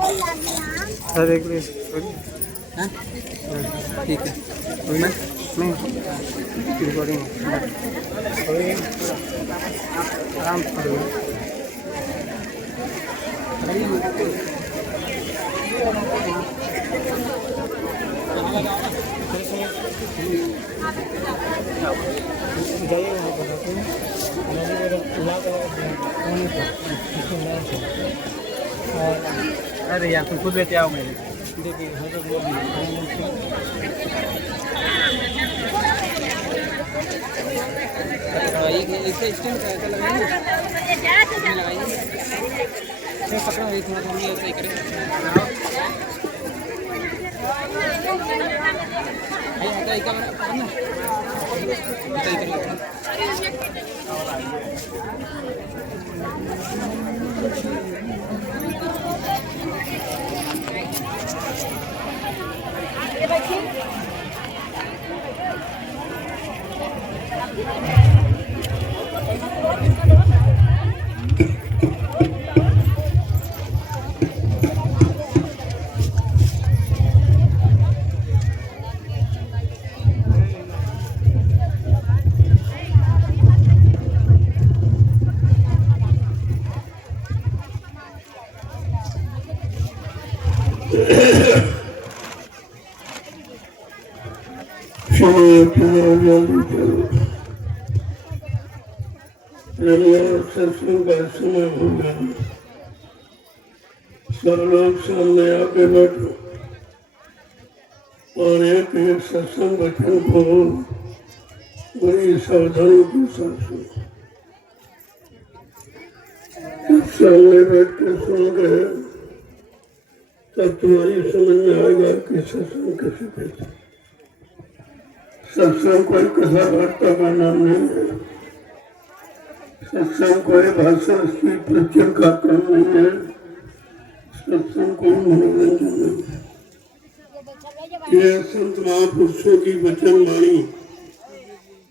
Sir एक minute. हाँ ठीक है। नहीं रिकॉर्डिंग आराम से करो। जाइए वहाँ बताते हैं। अरे यार तुम खुद लेते आओ मेरे। देखिए इसका स्टैंड कैसा लगाएंगे पकड़ा हुई थोड़ा सा ऐसा ही करें। सत्संग का समय हो गया। सब लोग सामने आके बैठो और एक एक सत्संग वचन को बड़ी सावधानी के साथ सुनो। जब सामने बैठ के सुन रहे तब तुम्हारी समझ में आएगा कि सत्संग कैसे कहते। सत्संग कोई कथा वार्ता का नाम नहीं है। सत्संग कोई भाषण की प्रचर का काम नहीं है। सत्संग कोई मनोरंजन नहीं है। ये संत महापुरुषों की वचन वाणी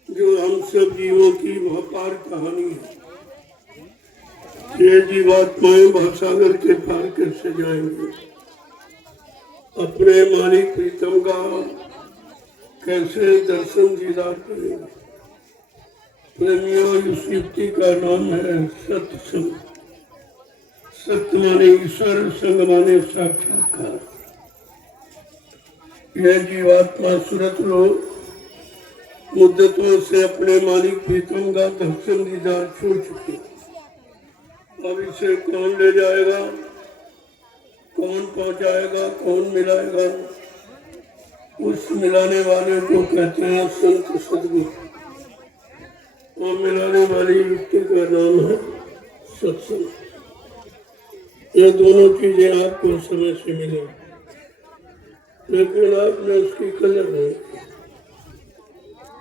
जो हम सब जीवों की व्यापार कहानी है। ये जीवात्माएं भवसागर के पार कैसे जाएंगे, अपने मालिक प्रीतम का कैसे दर्शन दीदार करेंगे। प्रेमियों इस युक्ति का नाम है सत्संग। सत्य माने ईश्वर, संग माने साक्षात्कार। यह जीवात्मा सुरत लोग मुद्दतों से अपने मालिक प्रीतम का दर्शन दीदार छोड़ चुके। अब इसे कौन ले जाएगा, कौन पहुंचाएगा, कौन मिलाएगा? उस मिलाने वाले को कहते हैं संत सदगुरु। और मिलाने वाली युक्ति का नाम है सत्संग। ये दोनों चीजें आपको समय से मिले, लेकिन आपने उसकी कदर नहीं की।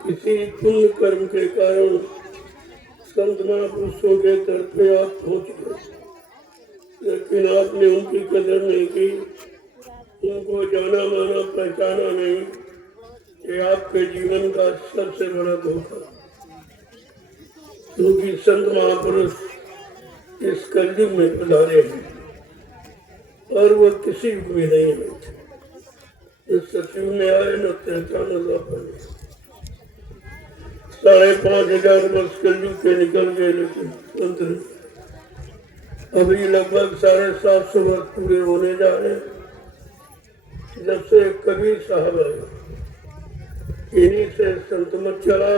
किसी पुण्य कर्म के कारण संत महापुरुषों के दर पे आप पहुंच गए, लेकिन आपने उनकी कदर नहीं की, उनको जाना माना पहचाना नहीं। ये आपके जीवन का सबसे बड़ा धोखा। क्योंकि संत महापुरुष इस कलयुग में पधारे हैं और वो किसी युग में नहीं आए थे। इस सतयुग में आए न त्रेता न द्वापर। 5,500 वर्ष कलयुग के निकल गए, लेकिन अंत अभी लगभग 750 वर्ष पूरे होने जा रहे हैं जब से कबीर साहब आए। इन्हीं से संत मत चला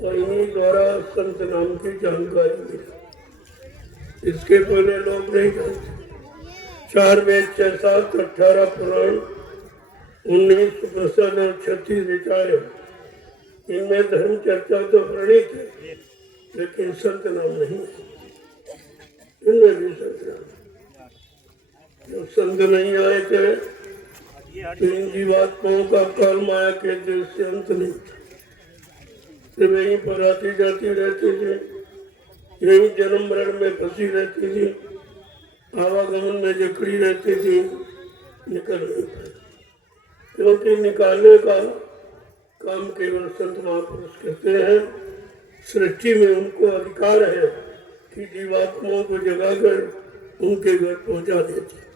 और इन्हीं द्वारा संत नाम की जानकारी मिली। इसके पहले लोग नहीं जानते। 4 वेद, 6 शास्त्र, 18 पुराण, 19 उपनिषद और 36 ऋचाएं, इनमें धर्म चर्चा तो प्रणीत है, लेकिन संत नाम नहीं है। इनमें भी संत नाम, जब संत नहीं आए थे तो इन जीवात्माओं का काल माया के देश से अंत नहीं था। तो वहीं पर आती जाती रहती थी, यही जन्म मरण में फंसी रहती थी, आवागमन में जकड़ी रहती थी, निकल नहीं पाती। क्योंकि निकालने का काम केवल संत महापुरुष कहते हैं। सृष्टि में उनको अधिकार है कि जीवात्माओं को जगाकर उनके घर पहुंचा देते।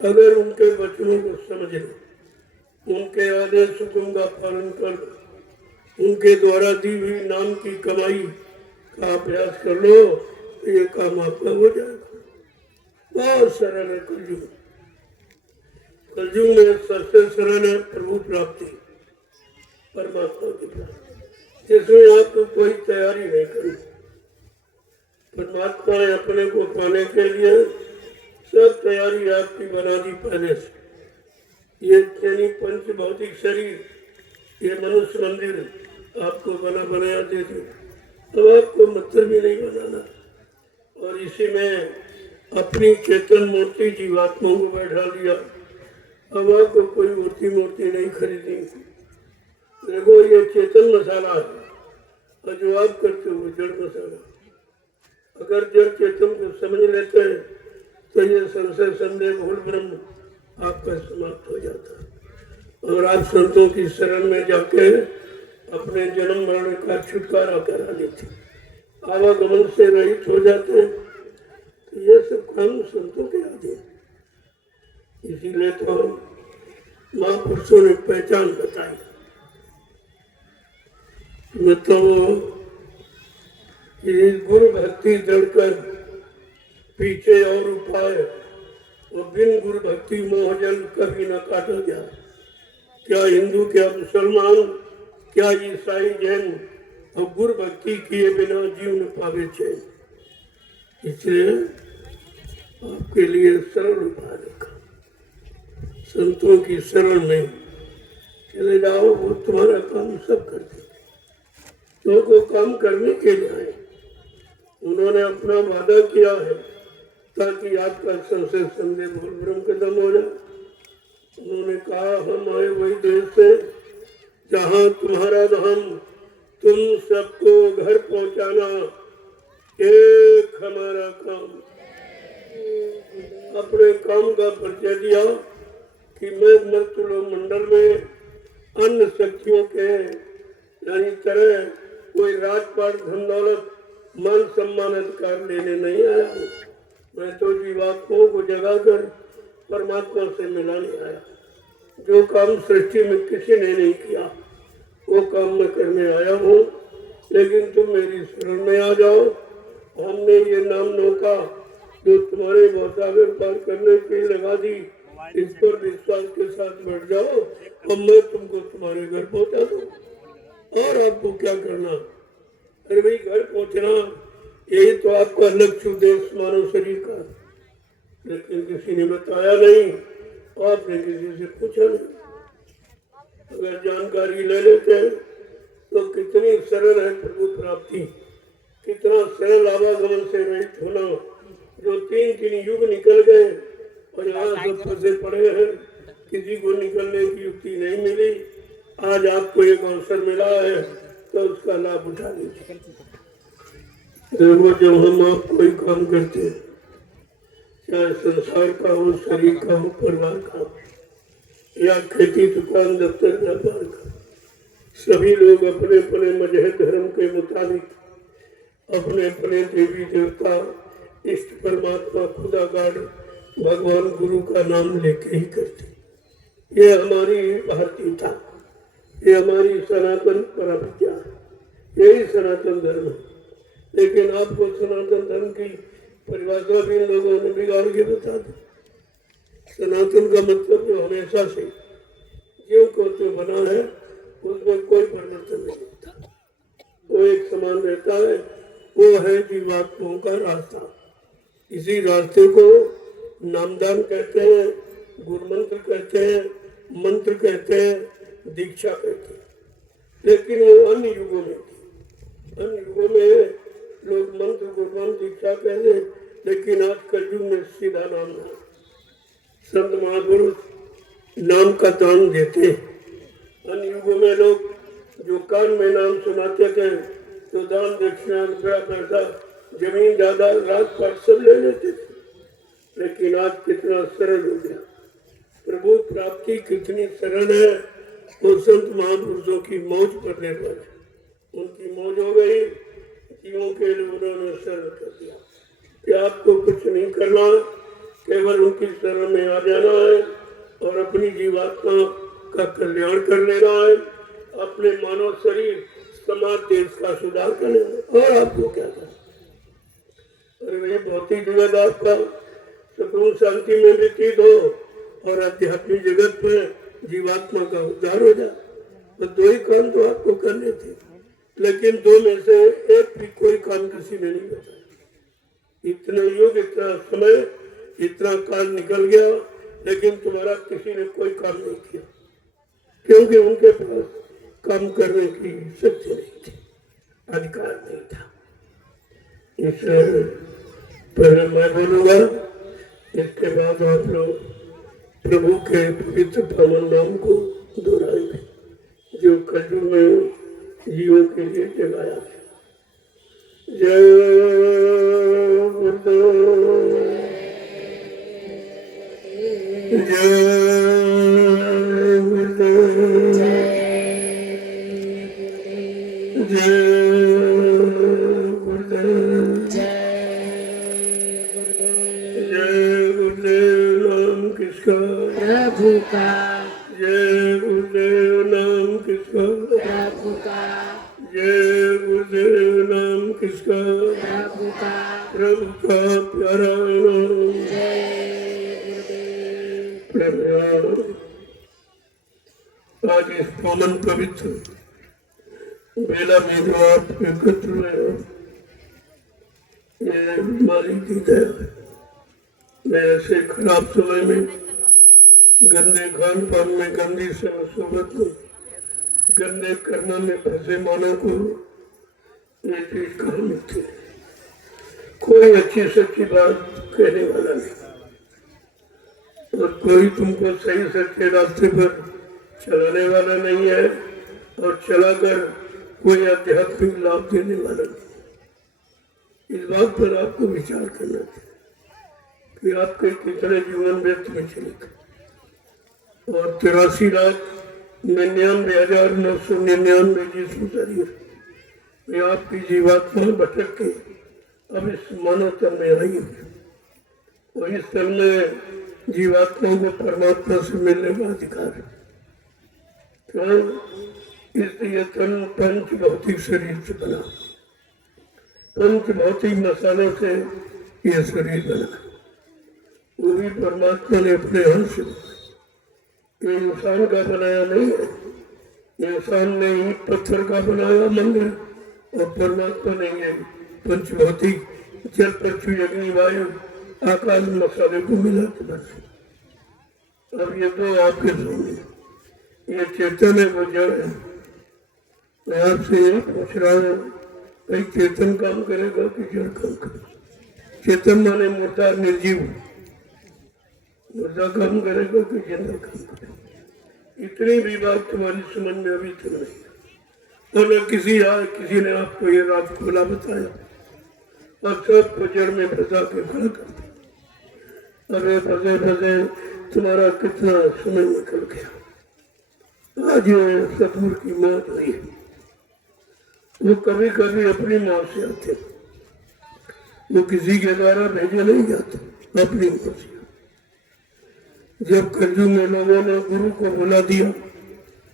अगर उनके वचनों को समझ लो, उनके आदेश हुक्म का पालन कर लो, उनके द्वारा दी हुई नाम की कमाई का अभ्यास कर लो, तो ये काम आपका हो जाएगा। बहुत सरल है कलयुग। कलयुग में सबसे सरल है प्रभु प्राप्ति, परमात्मा की प्राप्ति, जिसमें आपको कोई तैयारी नहीं करनी। परमात्मा ने अपने को पाने के लिए सब तैयारी आपकी बना दी पहले से। ये पंच भौतिक शरीर, ये मनुष्य मंदिर आपको बना बनाया दे दी। अब आपको मतलब भी नहीं बनाना, और इसी में अपनी चेतन मूर्ति जीवात्माओं को बैठा दिया। अब आपको कोई मूर्ति नहीं खरीदी। देखो ये चेतन मसाला है, और जो आप करते हो जड़ मसाला। अगर जड़ चेतन को समझ लेते हैं तो ये संशय संदेह भूल ब्रह्म आपका समाप्त हो जाता है, और आप संतों की शरण में जाके अपने जन्म मरण का छुटकारा करा लेते, आवागमन से रहित हो जाते हैं। तो ये सब काम संतों के आगे। इसीलिए तो महापुरुषों ने पहचान बताई। मतलब कि गुरु भक्ति जड़कर पीछे और उपाय, और बिन गुरु भक्ति मोहजल कभी न काटा गया। क्या हिंदू, क्या मुसलमान, क्या ईसाई, जैन, और गुरु भक्ति किए बिना जीवन पावे चैन। इसलिए आपके लिए सरल उपाय रखा। संतों की शरण में चले जाओ, वो तुम्हारा काम सब करते। तो को काम करने के लिए आए, उन्होंने अपना वादा किया है ताकि आपका संशय संदेह भूल भ्रम खत्म हो जाए। उन्होंने कहा हम आए वही देश से जहाँ तुम्हारा धाम, तुम सबको घर पहुँचाना एक हमारा काम। अपने काम का परिचय दिया कि मैं मर्तुलो मंडल में अन्य शक्तियों के यानी तरह कोई राजपाट धन दौलत मान सम्मान अधिकार लेने नहीं आया हूँ। मैं तो जीवात्माओं को जगाकर परमात्मा से मिलाने आया। जो काम सृष्टि में किसी ने नहीं किया वो काम मैं करने आया हूँ, लेकिन तुम मेरी शरण में आ जाओ। हमने ये नाम नौका जो तुम्हारे भवसागर पार करने के लिए लगा दी, इस पर विश्वास के साथ बैठ जाओ और मैं तुमको तुम्हारे घर पहुंचा दूं। और आपको क्या करना? अरे भाई घर पहुंचना यही तो आपका लक्ष्य उद्देश्य मानव शरीर का, लेकिन किसी ने बताया नहीं, आपने किसी से पूछा नहीं। अगर जानकारी ले लेते हैं तो कितनी सरल है प्रभु प्राप्ति, कितना सरल आवागमन से रहित होना। जो 3 युग निकल गए और यहाँ सब फंसे पड़े हैं, किसी को निकलने की युक्ति नहीं मिली। आज आपको एक अवसर मिला है तो उसका लाभ उठा लीजिए। देखो जब हम आप कोई काम करते हैं, चाहे संसार का हो, शरीर का हो, परिवार का हो, या खेती दुकान दफ्तर व्यापार का, सभी लोग अपने अपने मजहब धर्म के मुताबिक अपने अपने देवी देवता इष्ट परमात्मा खुदा गाड भगवान गुरु का नाम लेके ही करते। ये हमारी भारतीयता, ये हमारी सनातन परंपरा, यही सनातन धर्म है। लेकिन आपको सनातन धर्म की परिभाषा भी लोगों ने बिगाड़ के बता दी। सनातन का मतलब जो हमेशा से जीव को तो बना है उसमें कोई परिवर्तन नहीं होता, वो एक समान रहता है। वो है जीवात्माओं का रास्ता। इसी रास्ते को नामदान कहते हैं, गुरुमंत्र कहते हैं, मंत्र कहते हैं, दीक्षा कहते हैं। लेकिन वो अन्य युगों में थी। अन्य युगों में लोग मंत्र गुरुमंत्र दीक्षा कहते, लेकिन आज कलयुग में सीधा नाम है। संत महापुरुष नाम का दान देते हैं। अन्य युगों में लोग जो कान में नाम सुनाते थे तो दान दक्षिणा रुपया पैसा जमीन ज्यादा राजपाट सब ले लेते थे। लेकिन आज कितना सरल हो गया, प्रभु प्राप्ति कितनी सरल है। वो संत महापुरुषों की मौज पर निर्भर है। उनकी मौज हो गई, जीवों के लिए उन्होंने सरल कर दिया। कि आपको कुछ नहीं करना, केवल उनकी शरण में आ जाना है और अपनी जीवात्मा का कल्याण कर लेना है, अपने मानव शरीर समाज देश का सुधार करना है। और आपको क्या करना? अरे ये भौतिक जगत आपका सुकून शांति में व्यतीत हो और आध्यात्मिक जगत में जीवात्मा का उद्धार हो जाए, तो दो ही काम तो आपको करने थे, लेकिन दो में से एक भी कोई काम किसी ने नहीं बताया। इतने युग, इतना समय, इतना काल निकल गया, लेकिन तुम्हारा किसी ने कोई काम नहीं किया, क्योंकि उनके पास काम करने की शक्ति नहीं थी, अधिकार नहीं था। इसलिए पहले मैं बोलूंगा, इसके बाद आप लोग प्रभु के पवित्र पावन नाम को दोहराएंगे जो कलयुग में जीवों के लिए जगाया गया। जय गुरुदेव, जय गुरुदेव, जय गुरुदेव, जय गुरुदेव। नाम किसका? प्रभु का। जय गुरुदेव। नाम किसका? प्रभु का। जय गुरुदेव। नाम किसका? प्रभु का। प्रभु का प्यारा नाम। जय गुरुदेव। प्रभु आज इस पावन पवित्र बेला में जो आप एकत्र हुए हो, ये मालिक की दया है। मैं ऐसे खराब समय में, गंदे खान पान में, गंदी सोबत में, गंदे कर्म में फंसे मानव को ये चीज कहाँ मिलती है? कोई अच्छी सच्ची बात कहने वाला नहीं, और कोई तुमको सही सच्चे रास्ते पर चलाने वाला नहीं है, और चलाकर कोई आध्यात्मिक लाभ देने वाला नहीं। इस बात पर आपको विचार करना चाहिए कि आपके कितने जीवन व्यर्थ में चले गए, और 83,99,999 जिसम शरीर में आपकी जीवात्मा भटक के अब इस मानव तन में आई है, और इस तन में जीवात्मा को परमात्मा से मिलने का अधिकार है। तो इसलिए तन पंच भौतिक शरीर से बना, पंच भौतिक मसालों से यह शरीर बना, वो भी परमात्मा ने अपने हाथ से, ये इंसान का बनाया नहीं है। इंसान ने ही पत्थर का बनाया मंदिर, और परमात्मा ने ये पंचभौतिक जल, पृथ्वी, अग्नि, वायु, आकाश मसाले को मिला के बस। अब ये तो आपके सामने, ये चेतन है, वो जड़ है। मैं आपसे यही पूछ रहा हूँ, कहीं चेतन काम करेगा कि जड़ काम करेगा? चेतन माने मोटा निर्जीव, मुर्दा काम करेगा कि जिंदा काम करेगा? इतनी भी बात तुम्हारी समझ में अभी तक नहीं है, और न किसी ने आपको ये रात खुला बताया, और सब जड़ में फंसा के खड़ा कर दिया। अरे फंसे फंसे तुम्हारा कितना समय निकल गया। आज सतगुरु की मौत हुई है, वो कभी कभी अपनी मौत से आते, वो किसी के द्वारा भेजे नहीं जाते, अपनी मौत से। जब कलयुग में लोगों ने गुरु को बुला दिया,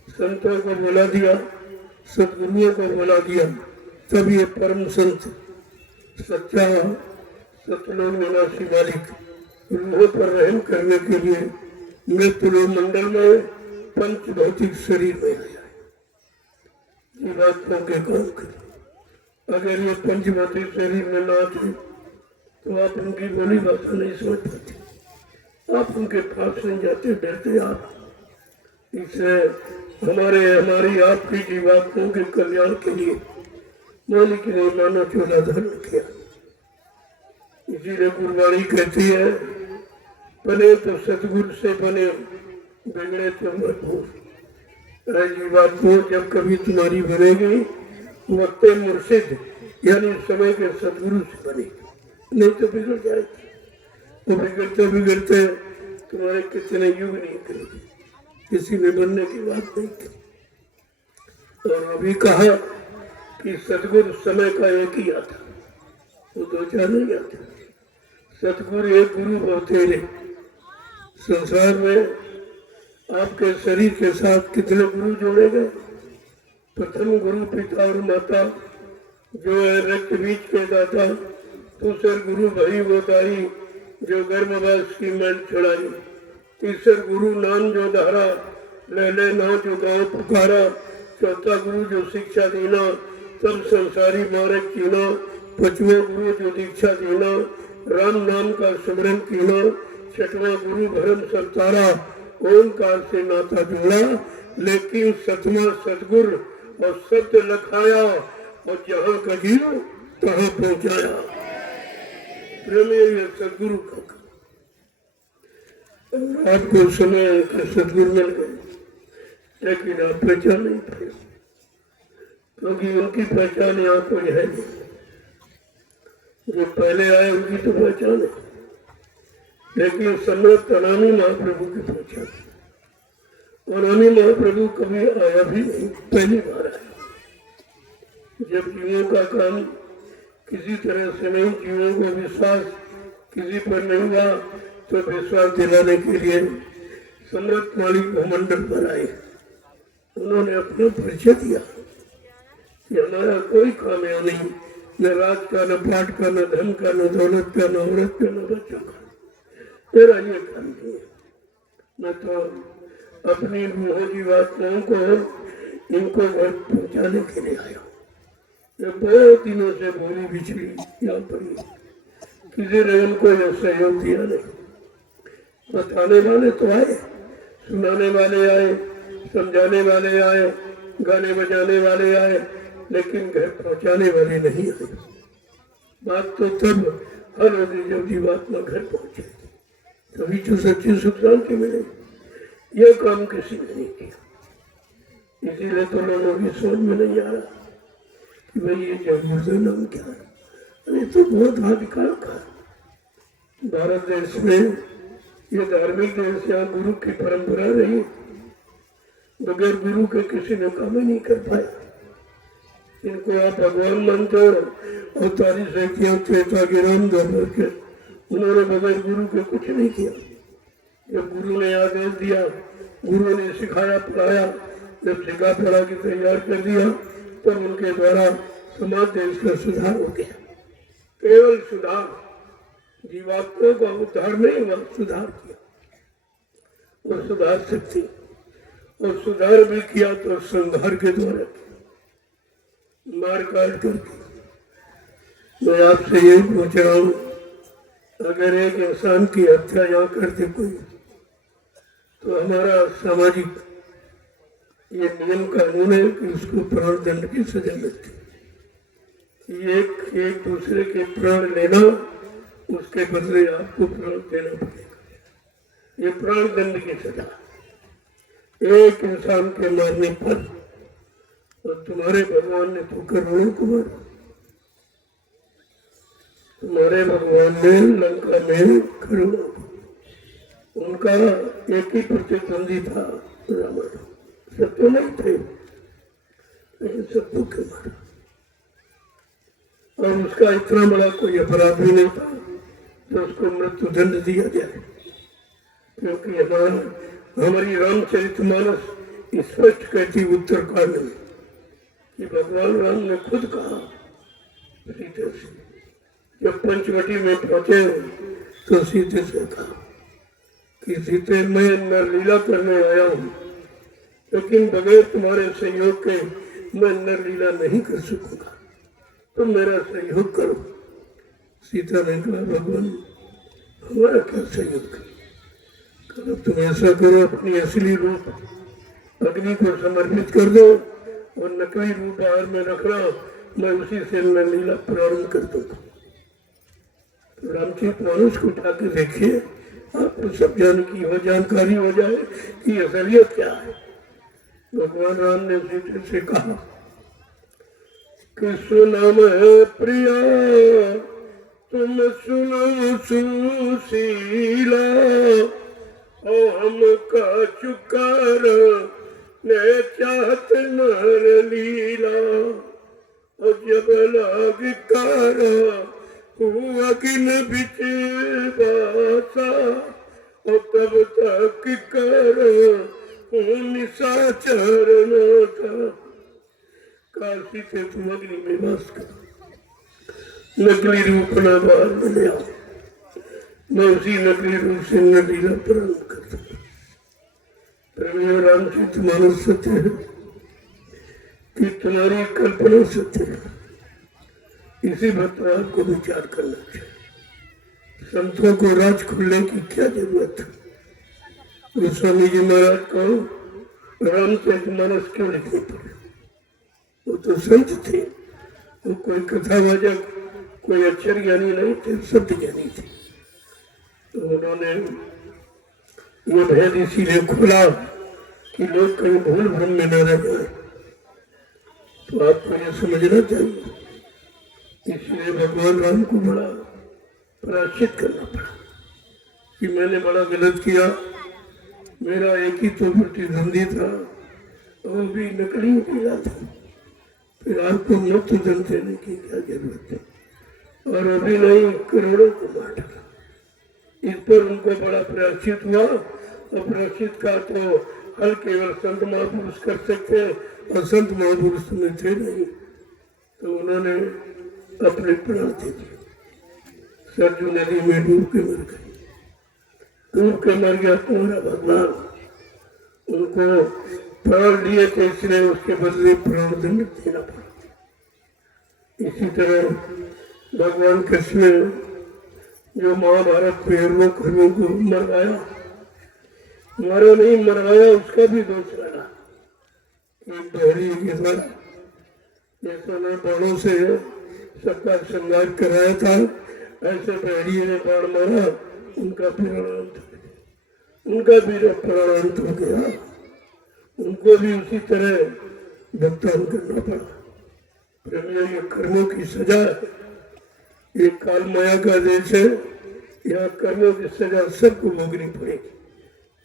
संतों को बुला दिया, सतगुरुओं को बुला दिया, तब ये परम संत सच्चा सतलोक निवासी मालिक रूहों पर रहम करने के लिए मृत्युलोक मंडल में पंच भौतिक शरीर में आया है, जीवात्मा के काम करे। अगर ये पंच भौतिक शरीर में ना थे तो आप उनकी बोली भाषा नहीं समझ पाते, आप उनके पास नहीं जाते, डरते आप। इससे हमारी आपकी जीवात्माओं के कल्याण के लिए मालिक ने मानव चोला धर्म किया। इसीलिए गुरबाणी कहती है, बने तो सतगुरु से बने, बिगड़े तो मजबूर। जीवात्मा जब कभी तुम्हारी बनेगी, वक्त मुर्शिद यानी समय के सतगुरु से बनेगी, नहीं तो बिगड़ जाएगी। वो बिगड़ते बिगड़ते तुम्हारे कितने युग नहीं करेगी, किसी ने बनने की बात नहीं की। और अभी कहा कि सतगुरु समय का एक ही आता, वो दो चार नहीं आता। सतगुरु एक गुरु बहुत तेरे। संसार में आपके शरीर के साथ कितने गुरु जोड़े गए? प्रथम गुरु पिता और माता जो है रक्त बीज के दाता। दूसर गुरु भाई वो दाई जो गर्भवास की मैल छुड़ाई। तीसर गुरु नाम जो धारा ले ले ना जो गाँव पुकारा। चौथा गुरु जो शिक्षा देना तब संसारी मार्ग कीना। पांचवा गुरु जो दीक्षा देना राम नाम का स्मरण कीना। छठवां गुरु भरम सरतारा ओंकार से नाता जोड़ा। लेकिन सतमा सतगुर और सत्य लखाया और जहाँ कही तहाँ पहुँचाया। प्रमेय सदगुरु का आपको समय सदगुरु मिल गए, लेकिन आप पहचान नहीं पाए क्योंकि उनकी पहचान यहाँ कोई है नहीं। जो पहले आए उनकी तो पहचान है, लेकिन सम्राट अनामी महाप्रभु की पहचान। अनामी महाप्रभु कभी आया भी नहीं, पहली बार आया। जब जीवों का काम किसी तरह से नहीं, जीवों को विश्वास किसी पर नहीं हुआ तो विश्वास दिलाने के लिए सम्राट मालिक भूमंडल पर आए। उन्होंने अपना परिचय दिया कि हमारा कोई काम यहाँ नहीं, न राज का, न पाठ का, न धन का, न दौलत का, न औरत का, न बच्चों का। मेरा ये काम नहीं है। मैं तो अपनी रूह जीवात्माओं को इनको घर पहुँचाने के लिए आया। ये बहुत दिनों से भूली बिछड़ी यहाँ पर किसी ने उनको यह सहयोग दिया नहीं। बताने वाले तो आए, सुनाने वाले आए, समझाने वाले आए, गाने बजाने वाले आए, लेकिन घर पहुंचाने वाले नहीं आए। बात तो तब हर होगी जब जीवात्मा घर पहुंचे, तभी तो सच्ची सुख शांति मिले। यह काम किसी ने नहीं किया। इसीलिए तो लोगों की सोच में नहीं आ रहा कि भाई ये जगमुर्दा नाम क्या है। अरे तो बहुत आधिकार का भारत देश में, ये धार्मिक देश, यहाँ गुरु की परंपरा रही। बगैर गुरु के किसी ने काम ही नहीं कर पाया। इनको आप भगवान मानते हो, अवतारी से किया त्रेता के राम द्वापर के, उन्होंने बगैर गुरु के कुछ नहीं किया। जब गुरु ने आदेश दिया, गुरु ने सिखाया पढ़ाया, जब सिखा पढ़ा के तैयार कर दिया, तब उनके द्वारा समाज देश का सुधार हो गया। केवल सुधार, जीवात्माओं का उद्धार नहीं हुआ, सुधार किया। और सुधार सकती, और सुधार भी किया तो संहार के द्वारा, मार काट करके। मैं आपसे यही पूछ रहा हूँ, अगर एक इंसान की हत्या यहाँ करते कोई, तो हमारा सामाजिक ये नियम कानून है कि उसको प्राण दंड की सजा मिलती। एक दूसरे के प्राण लेना, उसके बदले आपको प्राण देना पड़ेगा। ये प्राण दंड की सजा एक इंसान के मारने पर। और तुम्हारे भगवान ने तो करोड़ों को मारा। तुम्हारे भगवान ने लंका में करोड़ों, उनका एक ही प्रतिद्वंदी था रावण। सत्य नहीं थे, लेकिन सबको क्यों मारा? और उसका इतना बड़ा कोई अपराध भी नहीं था तो उसको मृत्यु दंड दिया जाए। क्योंकि हमारी रामचरितमानस स्पष्ट कहती उत्तरकांड में कि भगवान राम ने खुद कहा सीते से, जब पंचवटी में पहुंचे तो सीते से कहा कि सीते, मैं नर लीला करने आया हूँ, लेकिन बगैर तुम्हारे सहयोग के मैं नर लीला नहीं कर सकूंगा, तुम मेरा सहयोग करो। सीता ने कहा, भगवान हमारा क्या सहयोग करो? कहा, तुम ऐसा करो, अपनी असली रूप अग्नि को समर्पित कर दो और नकली रूप बाहर में रखना, मैं उसी से नर लीला प्रारंभ कर दूंगा। तो रामचरित मानस को उठा के देखिए, आपको सब जानकारी हो जाए कि असलियत क्या है। भगवान राम ने सीते से कहा कि सुनाम है प्रिया तुम सुनो सुशीला, ओ हम का चुकार ने चाहत नर लीला, और जब लाग कर अगिन बिच बासा और तब तक कर निशाचर न था। काशी से तुम अग्नि में वास करो, नकली रूप न बाहर मिले, मैं उसी नकली रूप से नदीला प्रारंभ करता हूँ। प्रभु रामचरित मानस सत्य है कि तुम्हारी कल्पना सत्य है, इसी बात पर आपको विचार करना चाहिए। संतों को राज खुलने की क्या जरूरत है? गोस्वामी जी महाराज को रामचरित मानस क्यों लिखने पड़े? वो तो संत थे, वो कोई कथावाचक, कोई अक्षर ज्ञानी नहीं थे, शब्द ज्ञानी थे। तो उन्होंने ये भेद इसीलिए खोला कि लोग कहीं भूल भ्रम में न रह जाए। तो आपको ये समझना चाहिए, इसलिए भगवान राम को बड़ा प्रायश्चित करना पड़ा कि मैंने बड़ा गलत किया, मेरा एक ही तो प्रतिद्वंदी था, वो भी नकली किया था, फिर आपको मुफ्त धन देने की क्या जरूरत है? और अभी नहीं करोड़ों को बांटा। इस पर उनको बड़ा प्रायश्चित हुआ, और प्रायश्चित का तो हल केवल संत महापुरुष कर सकते हैं, और संत महापुरुष में थे नहीं, तो उन्होंने अपने प्राण दे दिए। सरजू नदी में डूब के मर गए, डूब के मर गया तुम्हारा भगवान। उनको प्राण लिए थे, इसलिए उसके बदले प्राण दंड देना पड़ा। इसी तरह भगवान कृष्ण ने जो महाभारत में हरवों खरवों को मरवाया, मारा नहीं मरवाया, उसका भी दोष लगा। बहरी के द्वारा जैसा ने बाणों से सबका श्रृंगार कराया था, ऐसे बहरी ने बाण मारा, उनका भी प्राणांत हो गया। उनको भी उसी तरह भुगतान करना पड़ा। प्रभु ये कर्मों की सजा है, ये काल माया का देश है, यहाँ कर्मों की सजा सबको भोगनी पड़ेगी,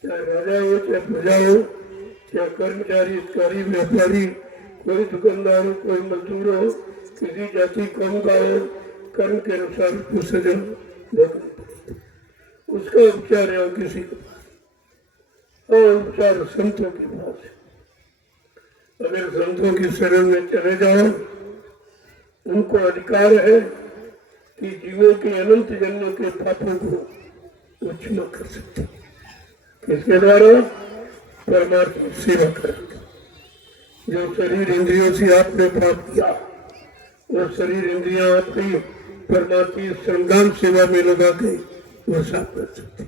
चाहे राजा हो, चाहे प्रजा हो, चाहे कर्मचारी, अधिकारी, व्यापारी, कोई दुकानदार हो, कोई मजदूर हो, किसी जाति कौम का हो, कर्म के अनुसार उसको सजा भोगनी पड़ेगी। उसका उपचार है किसी के पास, और उपचार संतों के पास है। अगर संतों की शरण में चले जाओ, उनको अधिकार है कि जीवों के अनंत जन्मों के पापों को वो क्षमा कर सकते। किसके द्वारा? परमात्मा सेवा करेंगे। जो शरीर इंद्रियों से आपने पाप किया, वो शरीर इंद्रियां आपकी परमात्मा श्रमदान सेवा में लगा के वो साफ कर सकते।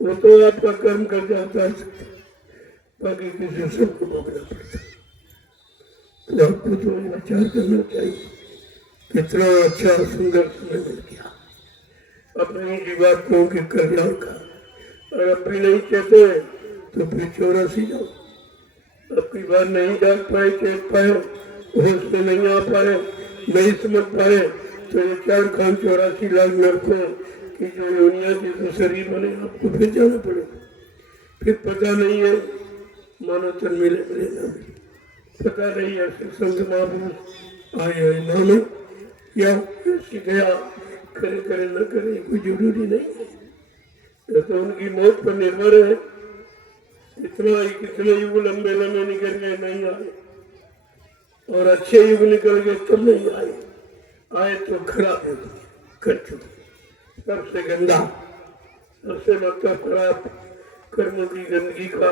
वो तो आपका कर्म कर जाता सकते, बाकी किसी सबको भोगना पड़ता। तो आपको तो विचार करना चाहिए, कितना अच्छा सुंदर समय मिल गया अपनी जीवात्माओं के कल्याण का। और अब भी नहीं कहते तो फिर 84 जाओ, अब की बार नहीं जाग पाए, चेत पाए, होश में नहीं आ पाए, नहीं समझ पाए, तो ये 484 लाख नरकों की जो योनिया की तो शरीर बने, आपको फिर जाना पड़ेगा। फिर पता नहीं है मानो तन मिले मिलेगा, पता नहीं है संत महापुरुष आए मानो या गया, करे करे न करे कोई जरूरी नहीं है, तो उनकी मौत पर निर्भर है। कितने युग लंबे लंबे निकल गए, नहीं आए, और अच्छे युग निकल गए तब नहीं आए, आए तो खराब युग कर चुके। सबसे गंदा, सबसे मतलब खराब कर्म की गंदगी का,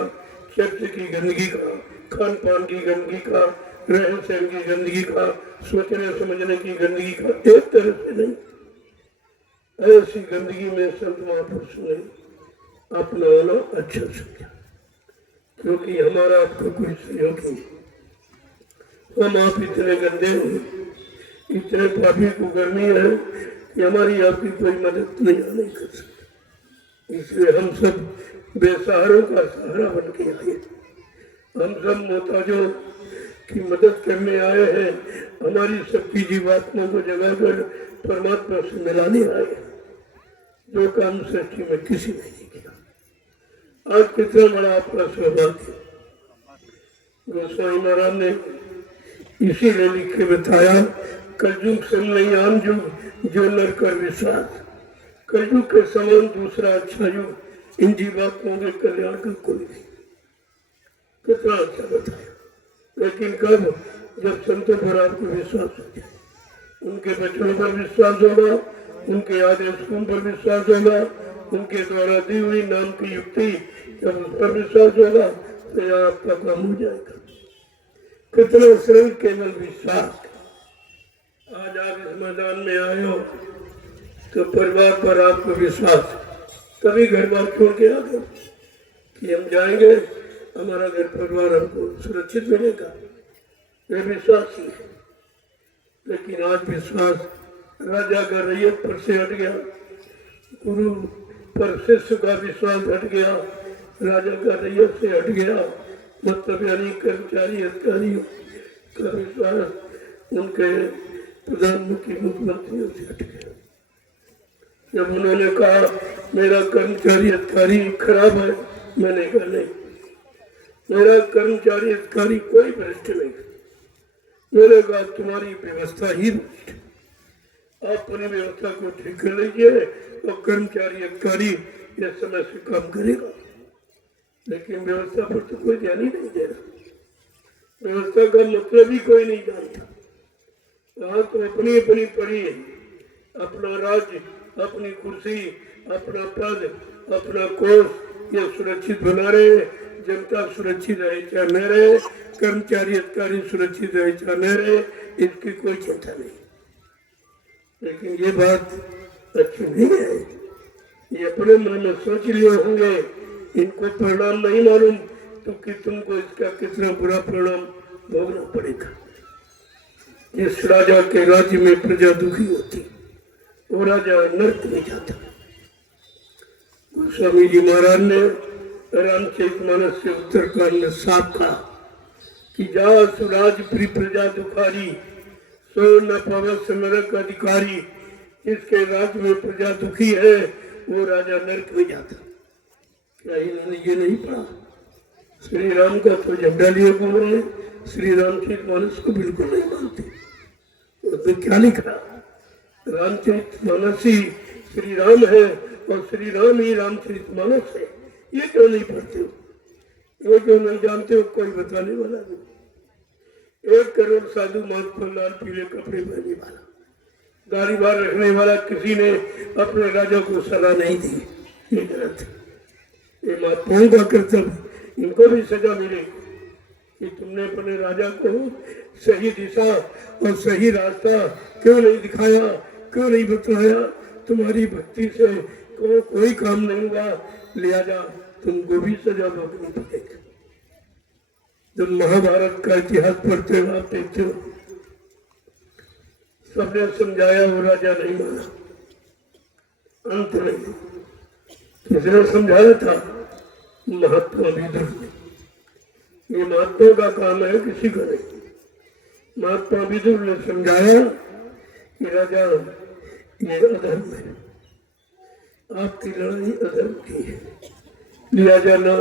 चर्च की गंदगी का, खान पान की गंदगी का, रहन सहन की गंदगी का, सोचने समझने की गंदगी का, एक तरह से नहीं, ऐसी गंदगी में संत महापुरुष ने अपना आना अच्छा समझा, क्योंकि हमारा आपका कोई सहयोग नहीं। हम आप इतने गंदे हैं, इतने पापी को गर्मी है कि हमारी आपकी कोई मदद नहीं कर सकते। इसलिए हम सब बेसहारों का सहारा बन के आए, हम सब मोहताजों की मदद करने आए हैं, हमारी सबकी जीवात्मा को जगाकर परमात्मा से मिलाने आए, जो काम सृष्टि में किसी ने नहीं किया। आज कितना बड़ा आपका सौभाग्य। गोस्वामी महाराज ने इसीलिए लिख के बताया, कलयुग समयान युग जो नर कर विश्वास, कलयुग के समान दूसरा अच्छा युग इन जीवात्माओं के कल्याण का कोई नहीं। कितना अच्छा बताया। लेकिन कब? जब संतों पर आपको विश्वास हो जाए, उनके वचनों पर विश्वास होगा, उनके आदेशों पर विश्वास होगा, उनके द्वारा दी हुई नाम की युक्ति जब उस पर विश्वास होगा तो आपका काम हो जाएगा। कितना सरल केवल विश्वास। आज आप इस मैदान में आए हो तो परिवार पर आपको विश्वास, तभी घर बार छोड़ के आ गए कि हम जाएंगे, हमारा घर परिवार हमको सुरक्षित मिलेगा, यह विश्वास ही है। लेकिन आज विश्वास राजा का रैयत पर से हट गया, गुरु पर शिष्य का विश्वास हट गया, राजा का रैयत से हट गया, मतलब यानी कर्मचारी अधिकारियों का विश्वास उनके प्रधानमंत्री मुख्यमंत्रियों से हट गया। जब उन्होंने कहा मेरा कर्मचारी अधिकारी खराब है, मैंने कहा नहीं, मेरा कर्मचारी अधिकारी कोई भ्रष्ट नहीं। मैंने कहा तुम्हारी व्यवस्था ही भ्रष्ट, आप अपनी व्यवस्था को ठीक कर लीजिए और कर्मचारी अधिकारी यह समय से काम करेगा। लेकिन व्यवस्था पर तो कोई ध्यान ही नहीं दे रहा, व्यवस्था का मतलब ही कोई नहीं जानता। वहां तो अपनी अपनी पड़ी है, अपना राज्य, अपनी कुर्सी, अपना पद, अपना कोष ये सुरक्षित बना रहे, जनता सुरक्षित रहे चाहे न रहे, कर्मचारी अधिकारी सुरक्षित रहे चाहे न रहे, इसकी कोई चिंता नहीं। लेकिन ये बात अच्छी नहीं है। ये अपने मन में सोच लिए होंगे, इनको परिणाम नहीं मालूम तो कि तुमको इसका कितना बुरा परिणाम भोगना पड़ेगा। जिस राजा के राज्य में प्रजा दुखी होती वो राजा नर्क में जाता। गोस्वामी जी महाराज ने रामचरितमानस से उत्तरकांड में साफ कहा कि जा सुराज प्री प्रजा दुखारी सो न पवस नरक अधिकारी। जिसके राज्य में प्रजा दुखी है वो राजा नरक में जाता। क्या इन्होंने ये नहीं पढ़ा? श्री राम का तो झंडा लिए घूम रहे, श्री रामचरितमानस को बिल्कुल नहीं मानते। तो क्या लिखा? रामचरितमानस ही श्री राम है और श्री राम ही रामचरितमानस है। ये क्यों नहीं पढ़ते हो? ये क्यों नहीं जानते हो? कोई बताने वाला नहीं। 1 करोड़ साधु माथ पर लाल पीले कपड़े पहने वाला, दाढ़ी बार रखने वाला किसी ने अपने राजा को सलाह नहीं दी। ये गलत है। ये महात्माओं का कर्तव्य, इनको भी सजा मिलेगी कि तुमने अपने राजा को सही दिशा और सही रास्ता क्यों नहीं दिखाया, क्यों नहीं बताया। तुम्हारी भक्ति से कोई काम नहीं हुआ, लिहाजा तुमको भी सजा भोगनी पड़ेगी। जब महाभारत का इतिहास पढ़ते हो आप देखते हो, सबने समझाया वो राजा नहीं माना। अंत में किसने समझाया था? महात्मा विदुर ने। ये महात्मा का काम है, किसी का नहीं। महात्मा विदुर ने समझाया कि राजा ये अधर्म है, आपकी लड़ाई अधर्म की है, लिहाजा ना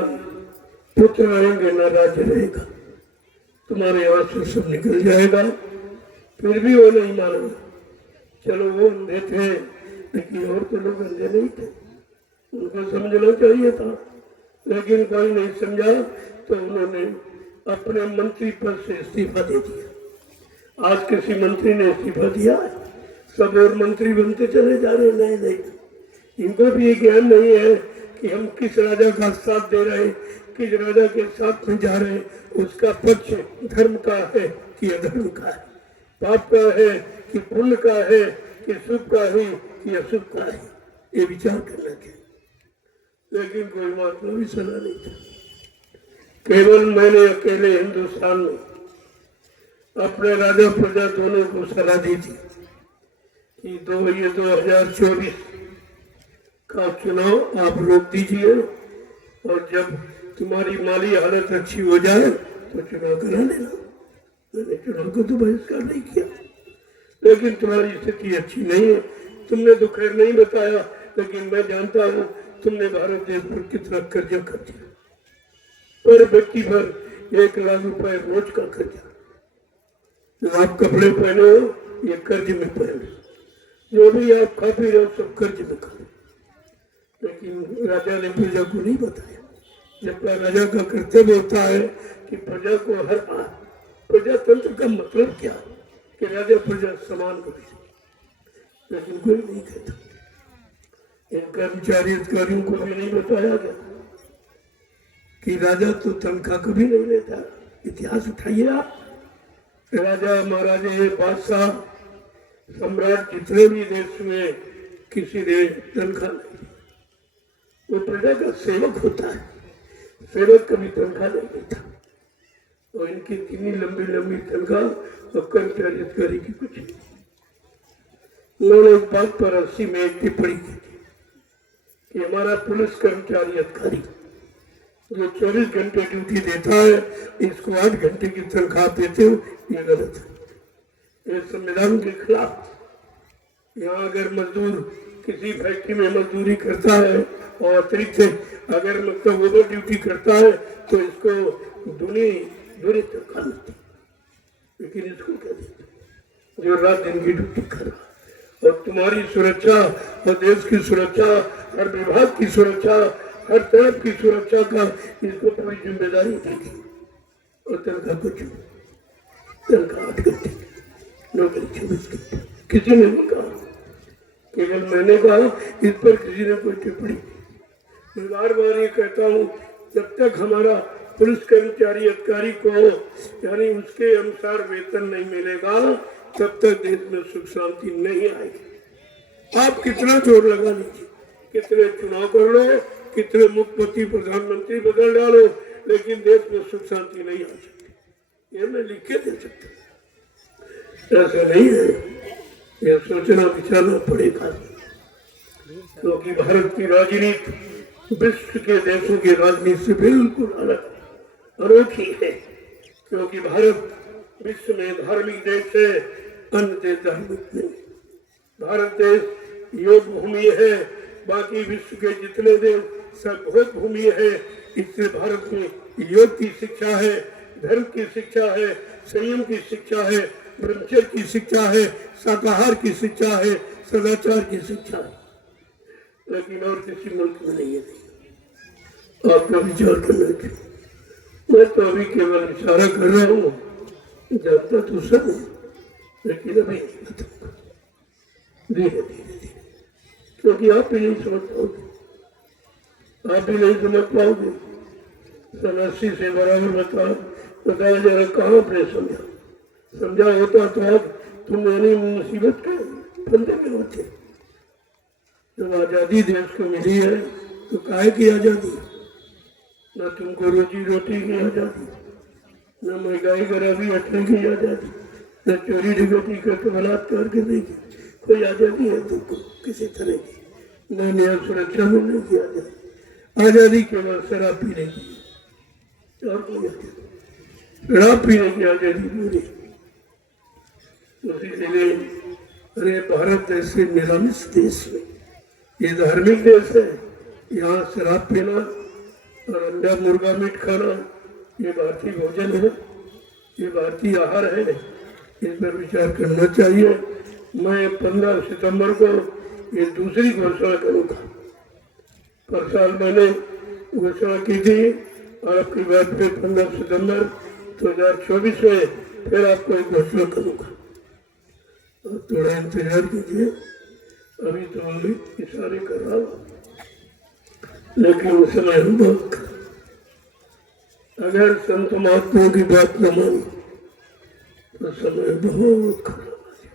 पुत्र रहेंगे ना राज्य रहेगा, तुम्हारे यहाँ से सब निकल जाएगा। फिर भी वो नहीं माना। चलो वो अंधे थे, लेकिन और तो लोग अंधे नहीं थे, उनको समझना चाहिए था, लेकिन कोई नहीं समझा तो उन्होंने अपने मंत्री पद से इस्तीफा दे दिया। आज किसी मंत्री ने इस्तीफा दिया? सब और मंत्री बनते चले जा रहे। नहीं, इनको भी ये ज्ञान नहीं है कि हम किस राजा का साथ दे रहे, किस राजा के साथ में जा रहे, उसका पक्ष धर्म का है कि अधर्म का है, पाप का है कि पुण्य का है, कि सुख का है कि अशुभ का है, ये विचार करना चाहिए। लेकिन कोई महात्मा भी सलाह नहीं था। केवल मैंने अकेले हिंदुस्तान में अपने राजा प्रजा दोनों को सलाह दी थी कि 2024 का चुनाव आप रोक दीजिए और जब तुम्हारी माली हालत अच्छी हो जाए तो चुनाव करा लेना। मैंने चुनाव को तो बहिष्कार नहीं किया, लेकिन तुम्हारी स्थिति अच्छी नहीं है। तुमने तो खैर नहीं बताया, लेकिन मैं जानता हूँ तुमने भारत देश पर कितना कर्जा कर दिया, पर व्यक्ति पर 1 लाख रुपए रोज का कर्जा। आप कपड़े पहने हो ये कर्ज में पड़े, जो भी आप खा पी रहे हो सब कर्ज में खाओ। लेकिन राजा ने प्रजा को नहीं बताया, जबकि राजा का कर्तव्य होता है कि प्रजा को हर प्रजातंत्र का मतलब क्या है कि राजा प्रजा समान कभी, लेकिन कोई नहीं कहता। इन कर्मचारी अधिकारियों को भी नहीं बताया गया कि राजा तो तनख्वाह कभी नहीं लेता। इतिहास उठाइए आप, राजा महाराजे बादशाह सम्राट जितने भी देश में किसी ने तनख्वाह नहीं ली, वो प्रजा का सेवक होता है, सेवक कभी तनख्वाह नहीं लेता। और इनकी इतनी लंबी लंबी तनख्वाह और कर्मचारी अधिकारी की कुछ नहीं। उन्होंने इस बात पर 80 में एक टिप्पणी की थी कि हमारा पुलिस कर्मचारी अधिकारी जो 24 घंटे ड्यूटी देता है, इसको 8 घंटे की तनख्वाह देते हो, ये गलत है, ये संविधान के खिलाफ। यहाँ अगर मजदूर किसी फैक्ट्री में मजदूरी करता है और अतिरिक्त अगर मतलब ओवर ड्यूटी करता है तो इसको दूरी तनख्वाह मिलती, लेकिन इसको क्या देते जो रात दिन की ड्यूटी कर रहा। और तुम्हारी सुरक्षा और देश की सुरक्षा, हर विभाग की सुरक्षा, हर तरफ की सुरक्षा का इसको पूरी जिम्मेदारी देगी। और तनख्वाह को तनख्वाह 8 घंटे, नौकरी 24 घंटे, किसी ने नहीं कहा, केवल मैंने कहा। इस पर किसी ने कोई टिप्पणी। मैं बार बार ये कहता हूँ, जब तक हमारा पुलिस कर्मचारी अधिकारी को यानी उसके अनुसार वेतन नहीं मिलेगा, तब तक देश में सुख शांति नहीं आएगी। आप कितना जोर लगा लीजिए, कितने चुनाव कर लो, कितने मुख्यमंत्री प्रधानमंत्री बदल डालो, लेकिन देश में सुख शांति नहीं आ सकती। ये मैं लिख के दे सकता, ऐसा नहीं है। यह सोचना विचारना पड़ेगा, क्योंकि भारत की राजनीति विश्व के देशों की राजनीति से बिल्कुल अलग अनोखी है। क्योंकि भारत विश्व में धार्मिक देश है, अन्य देश धार्मिक नहीं। भारत देश योग भूमि है, बाकी विश्व के जितने देश सब भोग भूमि है। इससे भारत में योग की शिक्षा है, धर्म की शिक्षा है, संयम की शिक्षा है, ब्रह्मचर्य की शिक्षा है, शाकाहार की शिक्षा है, सदाचार की शिक्षा है, लेकिन और किसी मुल्क में नहीं है। आपका विचार करना चाहिए। मैं तो अभी केवल इशारा कर रहा हूँ, जानता तो सब है, लेकिन अभी धीरे धीरे, क्योंकि आप भी नहीं समझ पाओगे, आप भी नहीं समझ पाओगे। 80 से बराबर बताया जरा कहाँ आपने समझा होता तो आप तुम यानी मुसीबत के फंदे में होते। जब आजादी देश को मिली है तो काहे की आजादी, न तुमको रोजी रोटी की आजादी, न महंगाई गरीबी हटने की आजादी, न चोरी डकैती करके बलात्कार करने की कोई आजादी है तुमको किसी तरह की, न नया सुरक्षा मिलने की आजादी। आजादी केवल शराब पीने की और कोई आजादी, शराब पीने की आजादी पूरी। उसी लिए अरे भारत ऐसे निरामिष देश में, ये धार्मिक देश है, यहाँ शराब पीना और अंडा मुर्गा मीट खाना ये भारतीय भोजन है, ये भारतीय आहार है। इस पर विचार करना चाहिए। मैं 15 सितंबर को ये दूसरी घोषणा करूँगा। पर साल मैंने घोषणा की थी और अब की बात फिर 15 सितंबर 2024 में फिर आपको एक घोषणा करूँगा। और थोड़ा इंतजार कीजिए, अभी तो इशारे कर रहा हूँ, लेकिन समय बहुत, अगर संत महात्माओं की बात न मानी तो समय बहुत खराब आ जाए,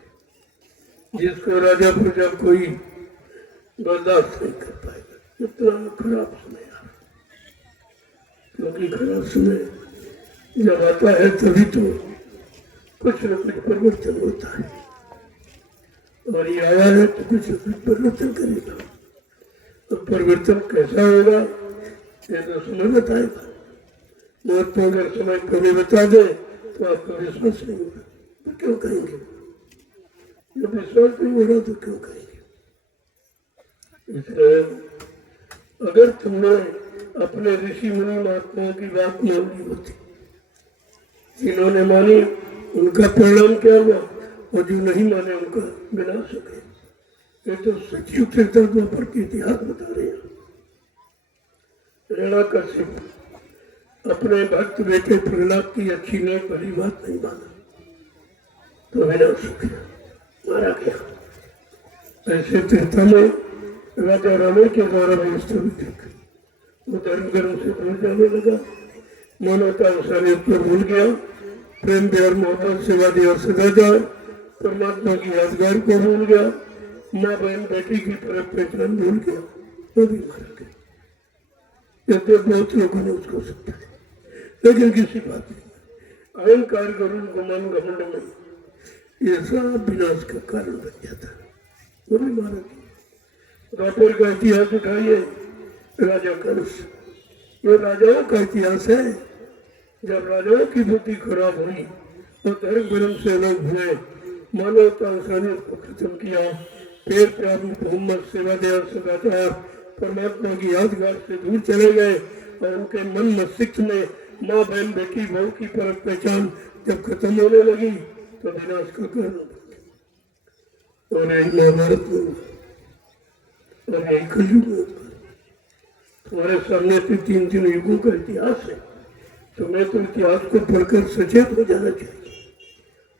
जिसको राजा प्रजा कोई बर्दाश्त नहीं कर पाएगा। इतना खराब समय आ रहा, क्योंकि खराब समय जब आता है तभी तो कुछ न कुछ परिवर्तन होता है, और ये आया है तो कुछ न कुछ परिवर्तन करेगा। और परिवर्तन कैसा होगा ये तो समय बताएगा। महात्मा अगर समय कभी बता दे तो आपका विश्वास नहीं होगा तो क्यों कहेंगे, जब विश्वास नहीं होगा तो क्यों कहेंगे। इसलिए अगर तुमने अपने ऋषि मुनि महात्माओं की बात मान ली होती, जिन्होंने मानी उनका परिणाम क्या हुआ, और जो नहीं माने उनका विनाश हो गए। ये तो सचिव त्रेता पर के इतिहास बता रहे हैं। हिरण्यकशिपु अपने भक्त बेटे प्रहलाद की अच्छी नेक भली बात नहीं माना तो विनाश हो गया, मारा गया। ऐसे त्रेता में राजा रावण के द्वारा व्यवस्था भी थी। वो धर्म कर्म से दूर जाने लगा, मानवता इंसानियत को भूल गया, प्रेम प्यार मोहब्बत सेवा दिया सदाचार परमात्मा की यादगार को भूल गया, माँ बहन बेटी की परख पहचान भूल गया, वो भी मारा गया। कहते बहुत लोगों ने उसको समझा, लेकिन किसी बात नहीं। अहंकार गरुड़ गुमान घमंड में ये सब विनाश का कारण बन जाता, वो भी मारा गया। द्वापर का इतिहास उठाइए, राजा कंस, ये राजाओं का इतिहास है। जब राजाओं की बुद्धि खराब हुई तो धर्म कर्म से अलग हुए, मानवता इंसानियत को खत्म किया, प्यार प्यार मोहम्मद सेवा दया सदाचार परमात्मा की यादगार से दूर चले गए और उनके मन मस्तिष्क में माँ बहन बेटी बहू की परख पहचान जब खत्म होने लगी तो विनाश का कारण बन गया। और यही महाभारत में और यही कलयुग में तुम्हारे सामने तो तीन युगों का इतिहास है। तुम्हें तो इतिहास को पढ़कर सचेत हो जाना चाहिए,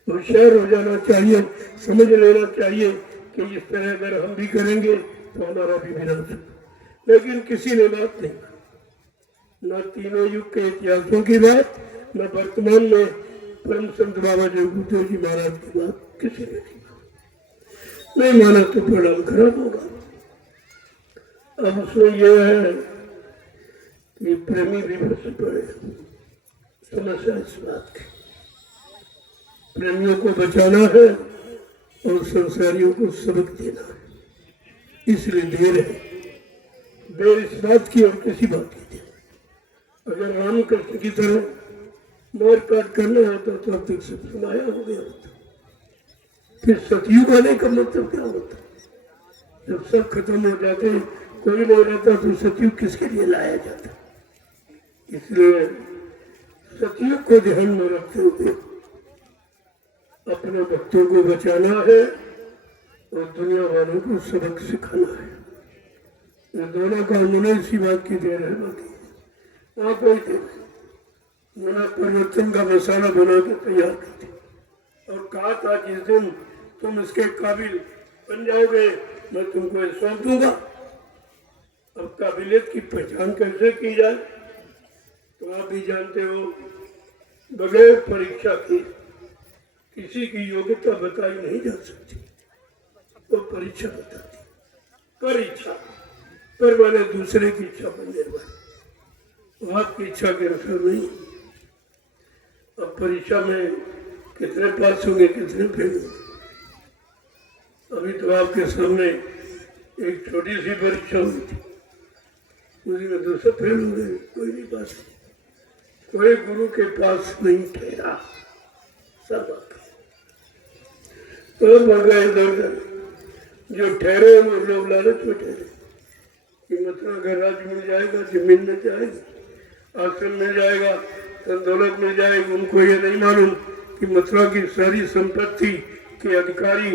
होशियार हो जाना चाहिए, समझ लेना चाहिए कि इस तरह अगर हम भी करेंगे तो हमारा भी विनाश होगा। लेकिन किसी ने बात नहीं, न तीनों युग के इतिहासों की बात, न वर्तमान में परम संत बाबा जगदेव जी महाराज की बात किसी ने नहीं माना तो परिणाम खराब होगा। अब उसमें यह है कि प्रेमी भी फंस पड़े। समस्या इस बात की, प्रेमियों को बचाना है और संसारियों को सबक देना है, इसलिए देर है। देर इस बात की और किसी बात की देर। अगर रामकृष्ण की तरह मार काट करना होता तो अब तक सब सुनाया हो गया होता। फिर सतयुग आने का मतलब क्या होता? जब सब खत्म हो जाते, कोई नहीं रहता, तो सतयुग किसके लिए लाया जाता? इसलिए सतयुग को ध्यान में रखते हुए अपने भक्तों को बचाना है और दुनिया वालों को सबक सिखाना है। ये दोनों का मुना इसी बात की देर है, बाकी वहाँ कोई देर नहीं। मुना परिवर्तन का मसाला बना के तैयार करते और कहा था जिस दिन तुम इसके काबिल बन जाओगे मैं तुमको ये सौंप दूंगा। अब काबिलियत की पहचान कैसे की जाए तो आप भी जानते हो, बगैर परीक्षा के किसी की योग्यता बताई नहीं जा सकती। तो परीक्षा बताती, परीक्षा पर मैंने दूसरे की इच्छा पर निर्भर, आपकी इच्छा के अनुसार नहीं। अब परीक्षा में कितने पास होंगे, कितने फेल होंगे? अभी तो आपके सामने एक छोटी सी परीक्षा हुई थी, उसी में दूसरा फेल हो गए, कोई नहीं पास, कोई गुरु के पास नहीं ठहरा, सब और बढ़ गए इधर उधर। जो ठहरे वो लोग लालच में ठहरे कि मतलब अगर राज्य मिल जाएगा, जमीन मिल जाएगी, आश्रम मिल जाएगा, तो दौलत मिल जाएगी। उनको ये नहीं मालूम कि मथुरा की सारी संपत्ति के अधिकारी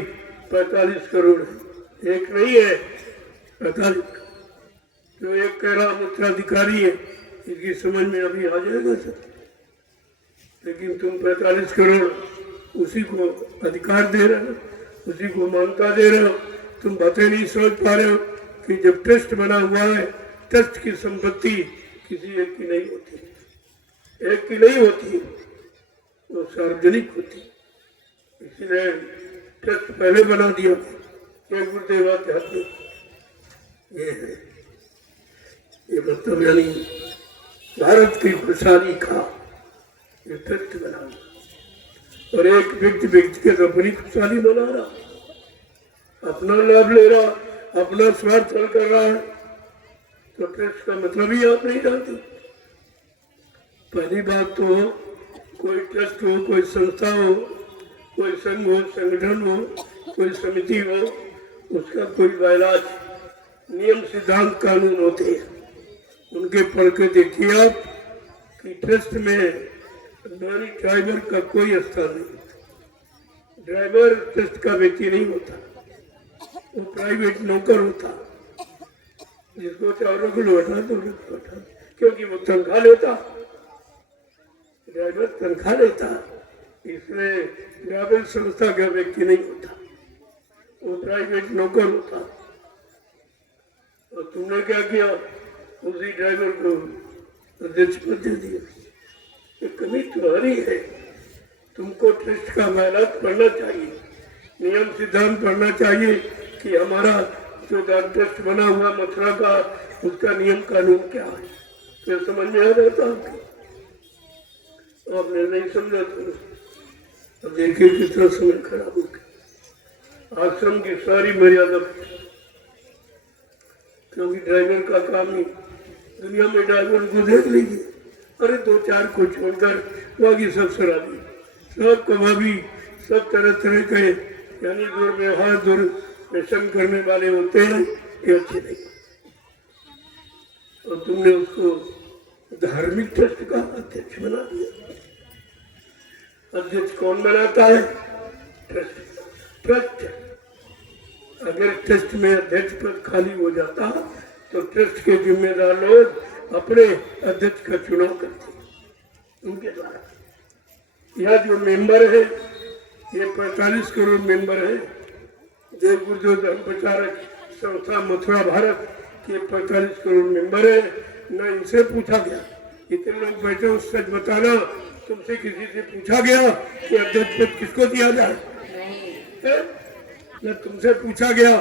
45 करोड़ है, एक नहीं है 45। जो एक कह रहा उत्तराधिकारी है, इसकी समझ में अभी आ जाएगा सर, लेकिन तुम 45 करोड़ उसी को अधिकार दे रहे हो, उसी को मान्यता दे रहे हो। तुम बातें नहीं समझ पा रहे हो कि जब ट्रस्ट बना हुआ है, ट्रस्ट की संपत्ति किसी एक की नहीं होती, एक की नहीं होती, वो सार्वजनिक होती। इसीलिए ट्रस्ट पहले बना दिया कि गुरुदेव आध्यात्मिक ये है, ये मतलब यानी भारत की खुशहाली का ये ट्रस्ट बना और एक व्यक्ति व्यक्तिगत अपनी खुशहाली बना रहा, अपना लाभ ले रहा, अपना स्वार्थ हल कर रहा है, तो ट्रस्ट का मतलब ही आप नहीं जानते। पहली बात तो कोई ट्रस्ट हो, कोई संस्था हो, कोई संघ हो, संगठन हो, कोई समिति हो, उसका कोई वायलाज नियम सिद्धांत कानून होते हैं, उनके पढ़ के देखिए आप कि ट्रस्ट में अडवाणी ट्राइबर का कोई स्थान नहीं। ड्राइवर ट्रस्ट का व्यक्ति नहीं होता, वो प्राइवेट नौकर होता, जिसको चारों को लौटा तो लौटा, क्योंकि वो तनख्वाह लेता, ड्राइवर तनख्वाह लेता, इसलिए ड्राइवर संस्था का व्यक्ति नहीं होता, वो प्राइवेट नौकर होता। और तुमने क्या किया, उसी ड्राइवर को अध्यक्ष पद दे दिया। ये कमी तुम्हारी है, तुमको ट्रस्ट का मायनात पढ़ना चाहिए, नियम सिद्धांत पढ़ना चाहिए कि हमारा जो दान ट्रस्ट बना हुआ मथुरा का, उसका नियम कानून क्या है, तो समझ में आ जाता आपको। आपने नहीं समझा तो अब देखिए कितना समय खराब हो गया। आश्रम की सारी मर्यादा, क्योंकि ड्राइवर का काम ही, दुनिया में ड्राइवर को देख लीजिए, अरे 2-4 को छोड़कर बाकी सब शराबी, सब कबाबी, सब तरह तरह के यानी दुर्व्यवहार दुर्व्यसन करने वाले होते हैं, ये अच्छे नहीं। और तुमने उसको धार्मिक ट्रस्ट का अध्यक्ष बना दिया। अध्यक्ष कौन बनाता है? ट्रस्ट। ट्रस्ट अगर ट्रस्ट में अध्यक्ष पद खाली हो जाता तो ट्रस्ट के जिम्मेदार लोग अपने अध्यक्ष का चुनाव करते उनके द्वारा। यह जो मेंबर है, ये 45 करोड़ मेंबर है। देव गुरुदेव धर्म प्रचारक संस्था मथुरा भारत के 45 करोड़ मेंबर है। न इनसे पूछा गया, इतने लोग बैठे हो, सच बताना, तुमसे किसी से पूछा गया कि अध्यक्ष पद किसको दिया जाए? न तुमसे पूछा गया,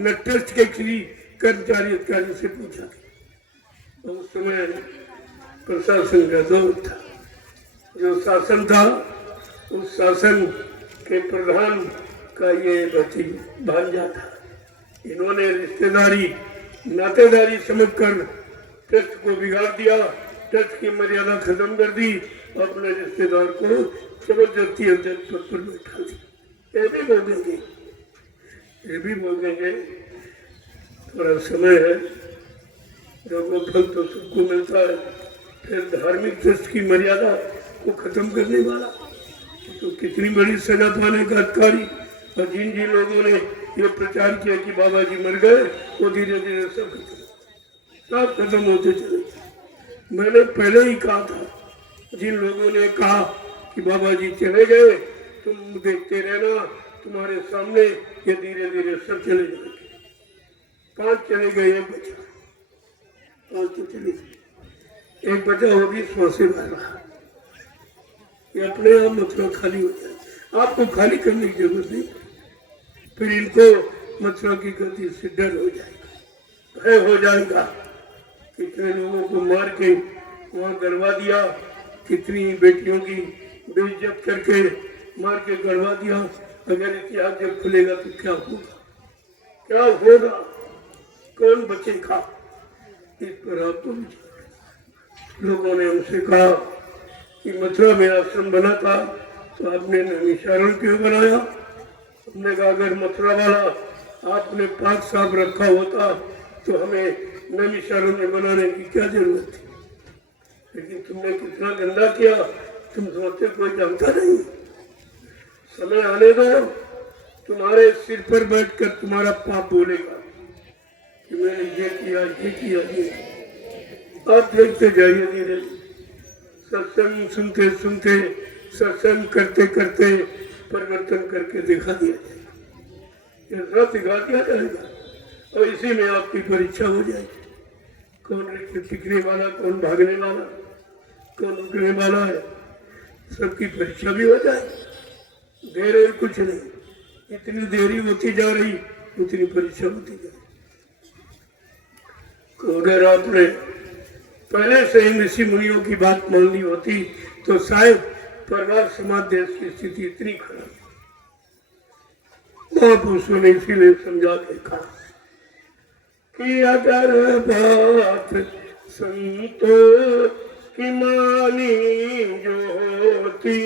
न ट्रस्ट के किसी कर्मचारी अधिकारी से पूछा गया। उस समय प्रशासन का दौर था, जो शासन था उस शासन के प्रधान का ये भांजा था। इन्होंने रिश्तेदारी नातेदारी समझकर ट्रस्ट को बिगाड़ दिया, ट्रस्ट की मर्यादा खत्म कर दी, अपने रिश्तेदार को जबरदस्ती अध्यक्ष पद पर बैठा दी। ये भी बोलेंगे, ये भी बोलेंगे, थोड़ा समय है, जो फल तो सबको मिलता है। फिर धार्मिक ट्रस्ट की मर्यादा को खत्म करने वाला तो कितनी बड़ी सजा पाने का अधिकारी। और जिन जिन लोगों ने ये प्रचार किया कि बाबा जी मर गए, वो धीरे धीरे सब खत्म होते चले। मैंने पहले ही कहा था, जिन लोगों ने कहा कि बाबा जी चले गए, तुम देखते रहना, तुम्हारे सामने ये धीरे धीरे सब चले जाएंगे। 5 चले गए, 1 बचा, 5 तो चले गए, 1 बचा, वो भी श्वासे वाला। ये अपने आप मथुरा खाली हो जाए, आपको खाली करने की जरूरत नहीं। फिर इनको मथुरा की गति से डर हो जाएगा, भय हो जाएगा। कितने लोगों को मार के वहां गड़वा दिया, कितनी बेटियों की बेइज्जत करके मार के गड़वा दिया। अगर इतिहास जब खुलेगा तो क्या होगा, क्या होगा, कौन बचेगा? इस पर आपको लोगों ने हमसे कहा कि मथुरा में आश्रम बना था तो आपने नैमिषारण्य क्यों बनाया? हमने कहा अगर मथुरा वाला आपने पाक साफ रखा होता तो हमें नैमिषारण्य बनाने की क्या जरूरत थी? लेकिन तुमने कितना गंदा किया, तुम सोचते कोई जानता नहीं। समय आने दो, तुम्हारे सिर पर बैठकर तुम्हारा पाप बोलेगा कि मैंने ये किया, ये किया, ये। आप देखते जाइए धीरे, सत्संग सुनते सुनते, सत्संग करते करते परिवर्तन करके दिखा दिया जाएगा, ये सब दिखा दिया जाएगा। और इसी में आपकी परीक्षा हो जाएगी, कौन टिकने वाला, कौन भागने वाला, कौन रुकने वाला है, सबकी परीक्षा भी हो जाएगी। देर और कुछ नहीं, इतनी देरी होती जा रही उतनी परीक्षा होती जा रही। अगर आपने पहले से ही ऋषि मुनियों की बात मान ली होती तो शायद परिवार समाज देश की स्थिति इतनी खराब। महापुरुषों ने इसीलिए समझा के कहा कि अगर बात संतों की मानी जो होती,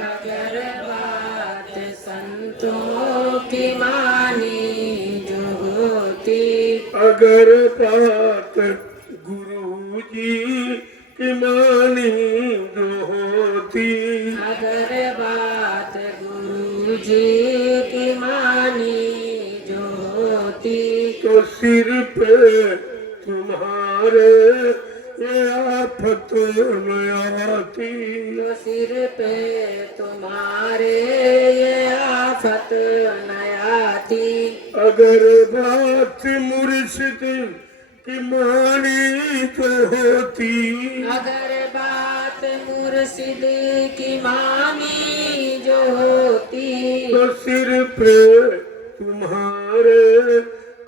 अगर बात संतों की मानी जो होती, अगर बात गुरु जी की मानी जो होती, अगर बात गुरु जी तो सिर पे तुम्हारे ये आफत न आती। तो सिर पे तुम्हारे ये आफत न आती। अगर बात मुर्शिद की मानी तो होती। अगर बात मुर्शिद की मानी जो होती। तो सिर पे तुम्हारे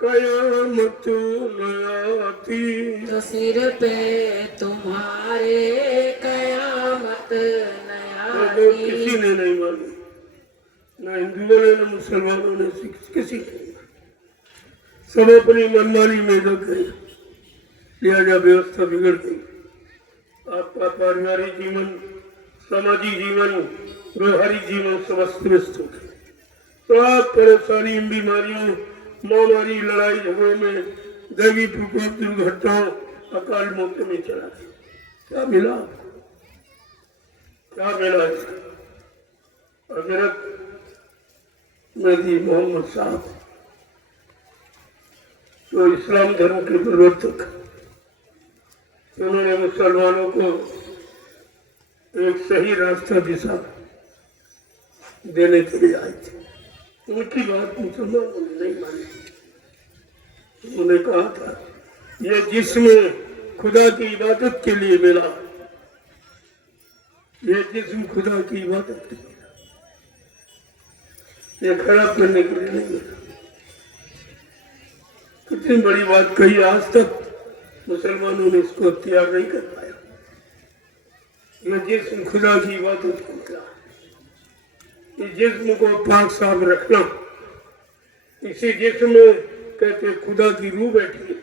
कयामत न आती। तो सिर पे तुम्हारे कयामत न वो आती। किसी ने नहीं मानी, न हिंदुओं ने न मुसलमानों ने, किसी ने नहीं मानी। सब अपनी मनमानी में लग गए, लिहाजा व्यवस्था बिगड़ गई। आपका पारिवारिक जीवन, सामाजिक जीवन, व्यवहारिक जीवन सब अस्त व्यस्त हो गए। सब परेशानी, बीमारियों, महामारी, लड़ाई झगड़ों में, दैवी प्रकोप, दुर्घटनाओं, अकाल मौतों में चला गया। क्या मिला? क्या मिला? हजरत नबी मोहम्मद साहब जो इस्लाम धर्म के प्रवर्तक, उन्होंने मुसलमानों को एक सही रास्ता दिशा देने के लिए आए थे। उनकी बात मुसलमानों ने नहीं मानी। उन्होंने कहा था ये जिस्म खुदा की इबादत के लिए मिला, ये जिस्म खुदा की इबादत के लिए, ये खराब करने के लिए नहीं मिला। कितनी बड़ी बात कही, आज तक मुसलमानों ने इसको अख्तियार नहीं कर पाया। ये जिस्म खुदा की इबादत को मिला, इस जिस्म को पाक साफ रखना। इसी जिस्म में कहते खुदा की रूह बैठी है,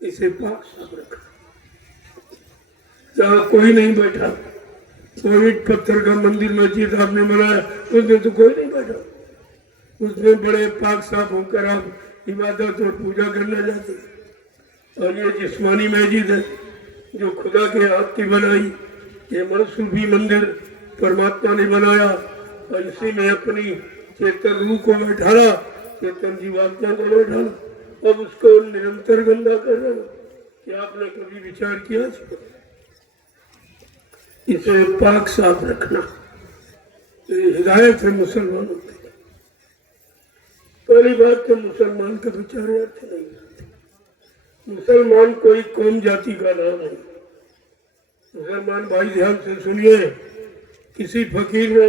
इसे पाक साफ रखना। जहाँ कोई नहीं बैठा, कोई पत्थर का मंदिर मस्जिद आपने बनाया, उसमें तो कोई नहीं बैठा, उसमें बड़े पाक साफ होकर आप इबादत और पूजा करना चाहते। और ये जिस्मानी मस्जिद है जो खुदा के हाथ की बनाई, ये मनसूबी मंदिर परमात्मा ने बनाया और इसी में अपनी चेतन रूह को बैठाना, चेतन जीवात्मा को बैठाना। अब उसको निरंतर गंदा कर रहे हो। क्या आपने कभी विचार किया इसको? इसे पाक साफ रखना, ये हिदायत है मुसलमानों की। पहली बात तो मुसलमान का विचार अर्थ नहीं करते। मुसलमान कोई कौम जाति का नाम नहीं। मुसलमान भाई ध्यान से सुनिए, किसी फकीर ने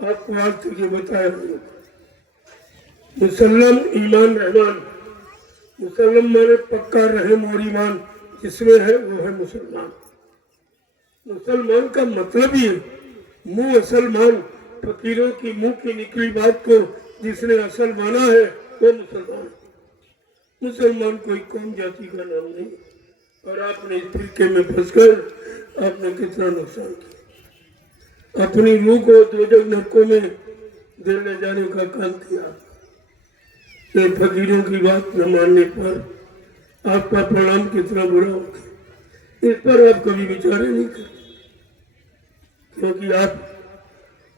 आपको आज तक ये बताया होगा, मुसल्लम ईमान रहमान, मुसल्लम माने पक्का रहम और ईमान जिसमें है वो है मुसलमान। मुसलमान का मतलब ही मुंह असल मान, फकीरों की मुंह की निकली बात को जिसने असल माना है वो मुसलमान। मुसलमान कोई कौम जाति का नाम नहीं। और आपने इस फिरके में फंसकर आपने कितना नुकसान किया, अपनी रूह को दोजख नरकों में देने जाने का काम किया। ये फकीरों की बात न मानने पर आपका परिणाम कितना बुरा होगा, इस पर आप कभी विचार नहीं करते, क्योंकि आप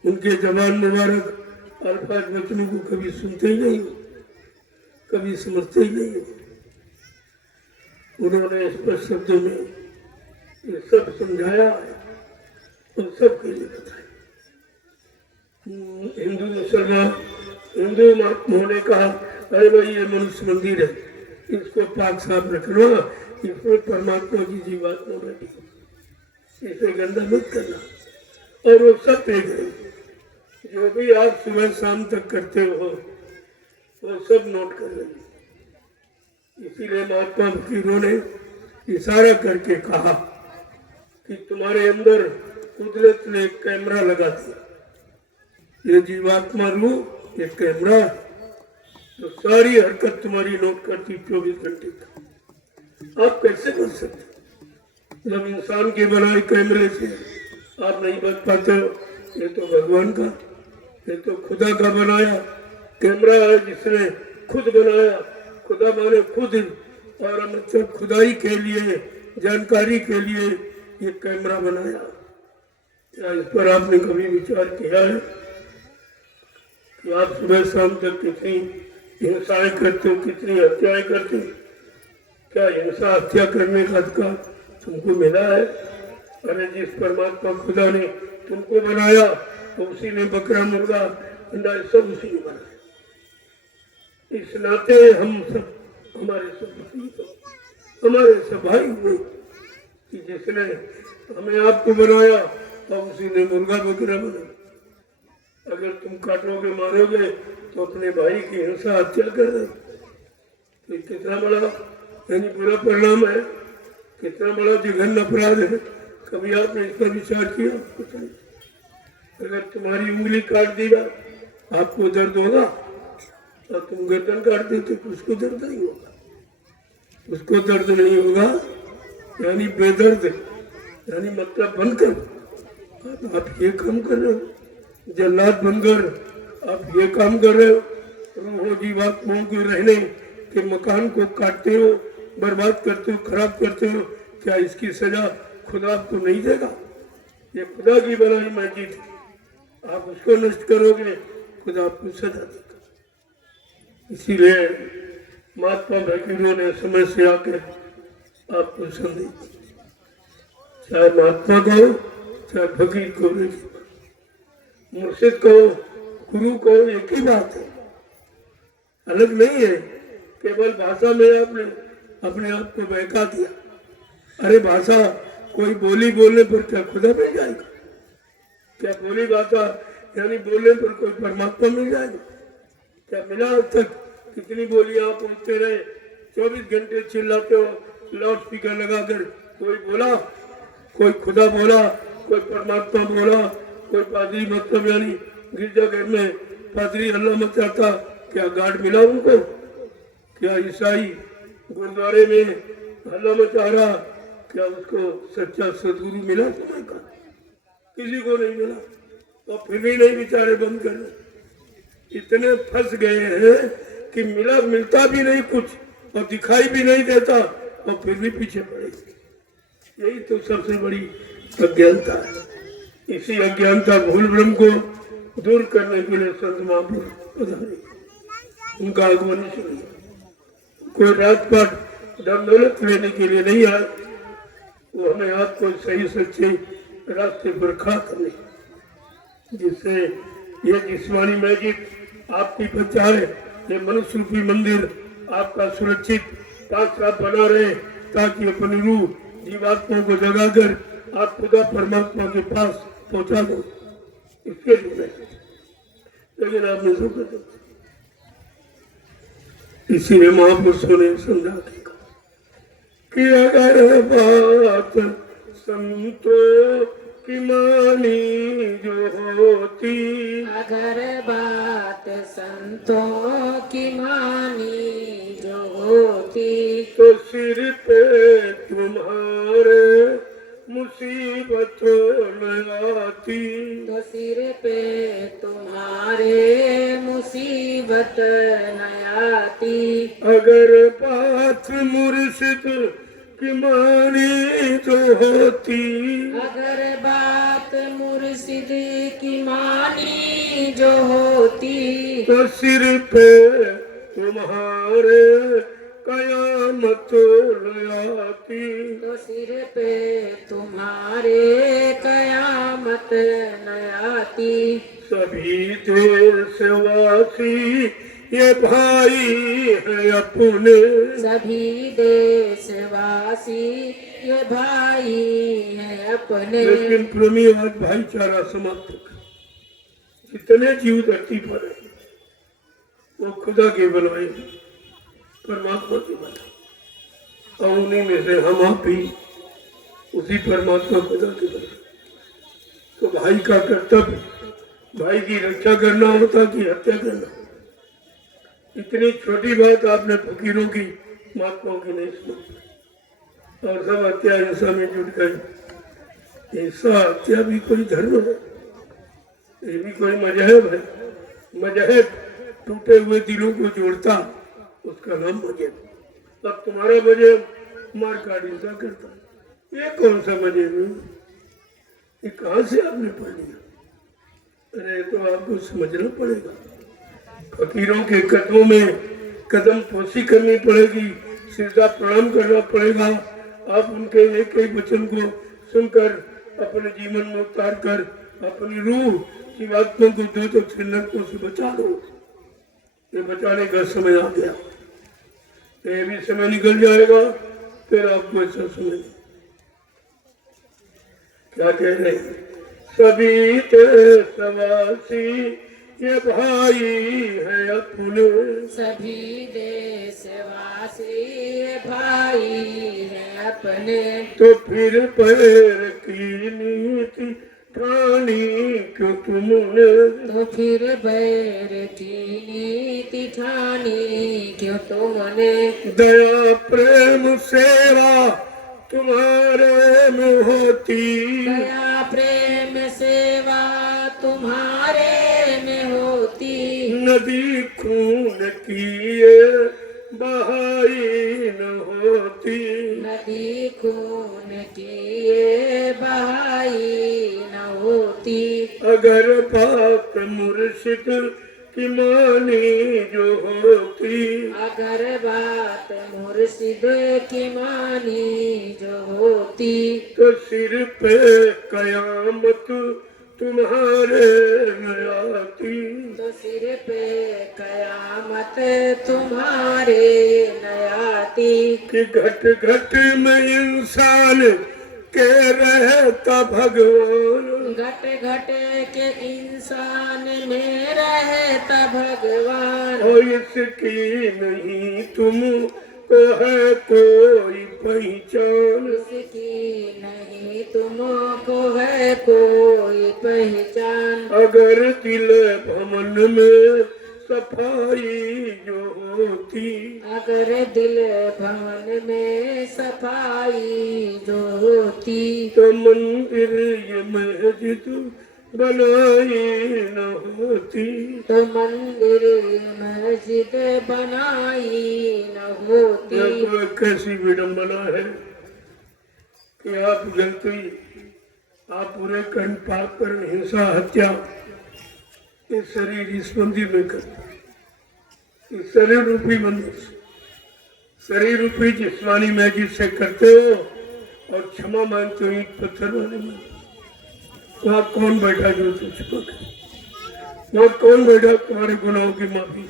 उनके जबान मुबारक अल्फाज वचनों को कभी सुनते ही नहीं हो, कभी समझते ही नहीं हो। उन्होंने स्पष्ट शब्दों में ये सब समझाया है और सबके लिए बताया। हिंदू मुसलमान, हिंदू महात्माओं ने कहा अरे भाई ये मनुष्य मंदिर है, इसको पाक साफ रखना, इसमें परमात्मा की जीवात्मा बैठी, इसे गंदा मत करना। और वो सब देख रहे, जो भी आप सुबह शाम तक करते हो वो सब नोट कर रहे हैं। इसीलिए महात्मा फकीरों ने इशारा करके कहा कि तुम्हारे अंदर कुदरत ने एक कैमरा लगा दिया, ये जीवात्मा रूह एक कैमरा, तो सारी हरकत तुम्हारी नोट करती 24 घंटे का। आप कैसे बच सकते? जब इंसान के बनाए कैमरे से आप नहीं बच पाते हो, ये तो भगवान का, ये तो खुदा का बनाया कैमरा है जिसने खुद बनाया। खुदा माने खुद, और मतलब खुदाई के लिए, जानकारी के लिए ये कैमरा बनाया। क्या इस पर आपने कभी विचार किया है कि आप सुबह शाम तक किसी हिंसाएं करते हो, कितनी हत्याएं करते हो। क्या हिंसा हत्या करने का अधिकार तुमको मिला है? अरे जिस परमात्मा खुदा ने तुमको बनाया तो उसी ने बकरा मुर्गा अंडा सब उसी ने बनाया। इस नाते हम सब हमारे सब भाई हुए कि जिसने हमें आपको बनाया तो उसी ने मुर्गा बकरा बनाया। अगर तुम काटोगे मारोगे तो अपने भाई की हिंसा हत्या कर रहे, तो कितना बड़ा यानी बुरा परिणाम है, कितना बड़ा जघन्य अपराध है। कभी आपने इस पर विचार किया? अगर तुम्हारी उंगली काट देगा आपको दर्द होगा, और तुम गर्दन काट देते तो उसको दर्द नहीं होगा, उसको दर्द नहीं होगा। यानी बेदर्द, यानी मतलब बनकर आप ये काम कर रहे हो, जल्लाद बनकर आप ये काम कर रहे हो, रूहों जीवात्माओं के रहने के मकान को काटते हो, बर्बाद करते हो, खराब करते हो। क्या इसकी सजा खुदा आपको नहीं देगा? ये खुदा की बनाई मस्जिद, आप उसको नष्ट करोगे, खुदा आपको सजा देगा। इसीलिए महात्मा फकीरों ने समय से आकर आपको संदेश, चाहे महात्मा कहो चाहे फकीर कहो, मुर्शिद कहो, गुरु कहो, एक ही बात है, अलग नहीं है। केवल भाषा में आपने अपने आप को बहका दिया। अरे भाषा कोई बोली बोलने पर क्या खुदा मिल जाएगा? क्या बोली भाषा यानी बोलने पर कोई परमात्मा मिल जाएगा? क्या मिला अब तक? कितनी बोलियां आप बोलते रहे, 24 घंटे चिल्लाते हो लाउड स्पीकर लगाकर। कोई बोला, कोई खुदा बोला, कोई परमात्मा बोला, कोई पादरी मतलब यानी गिरजाघर में पादरी अल्लाह मत आता, क्या गार्ड मिला उनको? क्या ईसाई गुरुद्वारे में अल्लाह मचा रहा, क्या उसको सच्चा सदगुरु मिला समय का? किसी को नहीं मिला, और फिर भी नहीं बेचारे बंद कर रहे। इतने फंस गए हैं कि मिलता भी नहीं कुछ और दिखाई भी नहीं देता, और फिर भी पीछे पड़े। यही तो सबसे बड़ी अज्ञानता है। इसी अज्ञानता भूल भ्रम को दूर करने के लिए संत महापुरुष पधारे, उनका आगमन इसलिए। कोई राजपाट धन दौलत लेने के लिए नहीं आए, वो हमें आपको सही सच्चे रास्ते पर खड़ा करने, जिससे ये जिस्मानी मस्जिद आपकी बचाए, ये मनुष्य रूपी मंदिर आपका सुरक्षित साथ साथ बना रहे, ताकि अपनी रूह जीवात्माओं को जगाकर आप खुदा परमात्मा के पास पहुंचा दो। इसके लिए लेकिन आपने जो इसीलिए महापुरुषों ने समझा कि अगर बात संतों की मानी जो होती, अगर बात संतों की मानी जो होती, तो सिर पे तुम्हारे मुसीबत न आती, तो सिर पे तुम्हारे मुसीबत न आती। अगर बात मुर्शिद की मानी जो होती, अगर बात मुर्शिद की मानी जो होती, तो सिर पे तुम्हारे कयामत न आती, तो सिर पे तुम्हारे कयामत न आती। सभी देशवासी ये भाई है अपने, सभी देशवासी ये भाई है अपने। लेकिन प्रेमी आज भाईचारा समाप्त हो गया। जितने जीव धरती पर है वो खुदा के बनवाए, परमात्मा के बनाए, और उन्हीं में से हम आप भी उसी परमात्मा खुदा के बनाए। तो भाई का कर्तव्य भाई की रक्षा करना होता कि हत्या करना? इतनी छोटी बात आपने फकीरों की महात्माओं की नहीं सुनी, और सब हत्या हिंसा में जुट गई। हिंसा हत्या भी कोई धर्म है, ये भी कोई मजहब है। मजहब टूटे हुए दिलों को जोड़ता, उसका नाम मजहब। अब तुम्हारा मजहब मार काट हिंसा करता है, ये कौन सा मजहब है? ये कहाँ से आपने पढ़ लिया? अरे तो आपको समझना पड़ेगा। फकीरों के कदमों में कदम पोसी करनी पड़ेगी, सीधा प्रणाम करना पड़ेगा। आप उनके एक एक वचन को सुनकर अपने जीवन में उतार कर अपनी रूह जीवात्मा को दो तो नरकों से बचा दो। ये बचाने का समय आ गया, ये भी समय निकल जाएगा, फिर आपको ऐसा समय नहीं। क्या कह रहे हैं? सभी देशवासी ये भाई है अपने, सभी देशवासी ये भाई है अपने, तो फिर पैर की नीति ठानी क्यों तुमने, तो फिर बैर की नीति ठानी क्यों तुमने, दया प्रेम सेवा तुम्हारे में होती, दया प्रेम सेवा तुम्हारे में होती, नदी खून की ये बहाई न होती, नदी खून की ये बहाई न होती, अगर बात मुर्शिद की मानी जो होती, अगर बात मुर्शिद की मानी जो होती, तो सिर पे कयामत तुम्हारे न आती, तो सिर पे कयामत तुम्हारे न आती, कि घट घट में इंसान के रहता भगवान, घट घट के इंसान में रहता भगवान, और इसकी नहीं तुम को है कोई पहचान, इसकी नहीं तुमको है कोई पहचान, अगर दिल भवन में सफाई जो होती, अगर दिल भवन में सफाई जो होती, तो मंदिर ये मस्जिद बनाई न होती, तो मंदिर मस्जिद बनाई न होती, यह तो एक कैसी विडम्बना है कि आप गलती, आप पूरे कंठ पाप कर हिंसा हत्या इस शरीर इस मंदिर में करते, इस शरीर रूपी मंदिर से, शरीर रूपी जिस्मानी मैजिक से करते हो और क्षमा मांगते हो ईंट पत्थर वाले में। वहाँ कौन बैठा जो तुझको करे? वहाँ कौन बैठा तुम्हारे गुनाहों की माफी?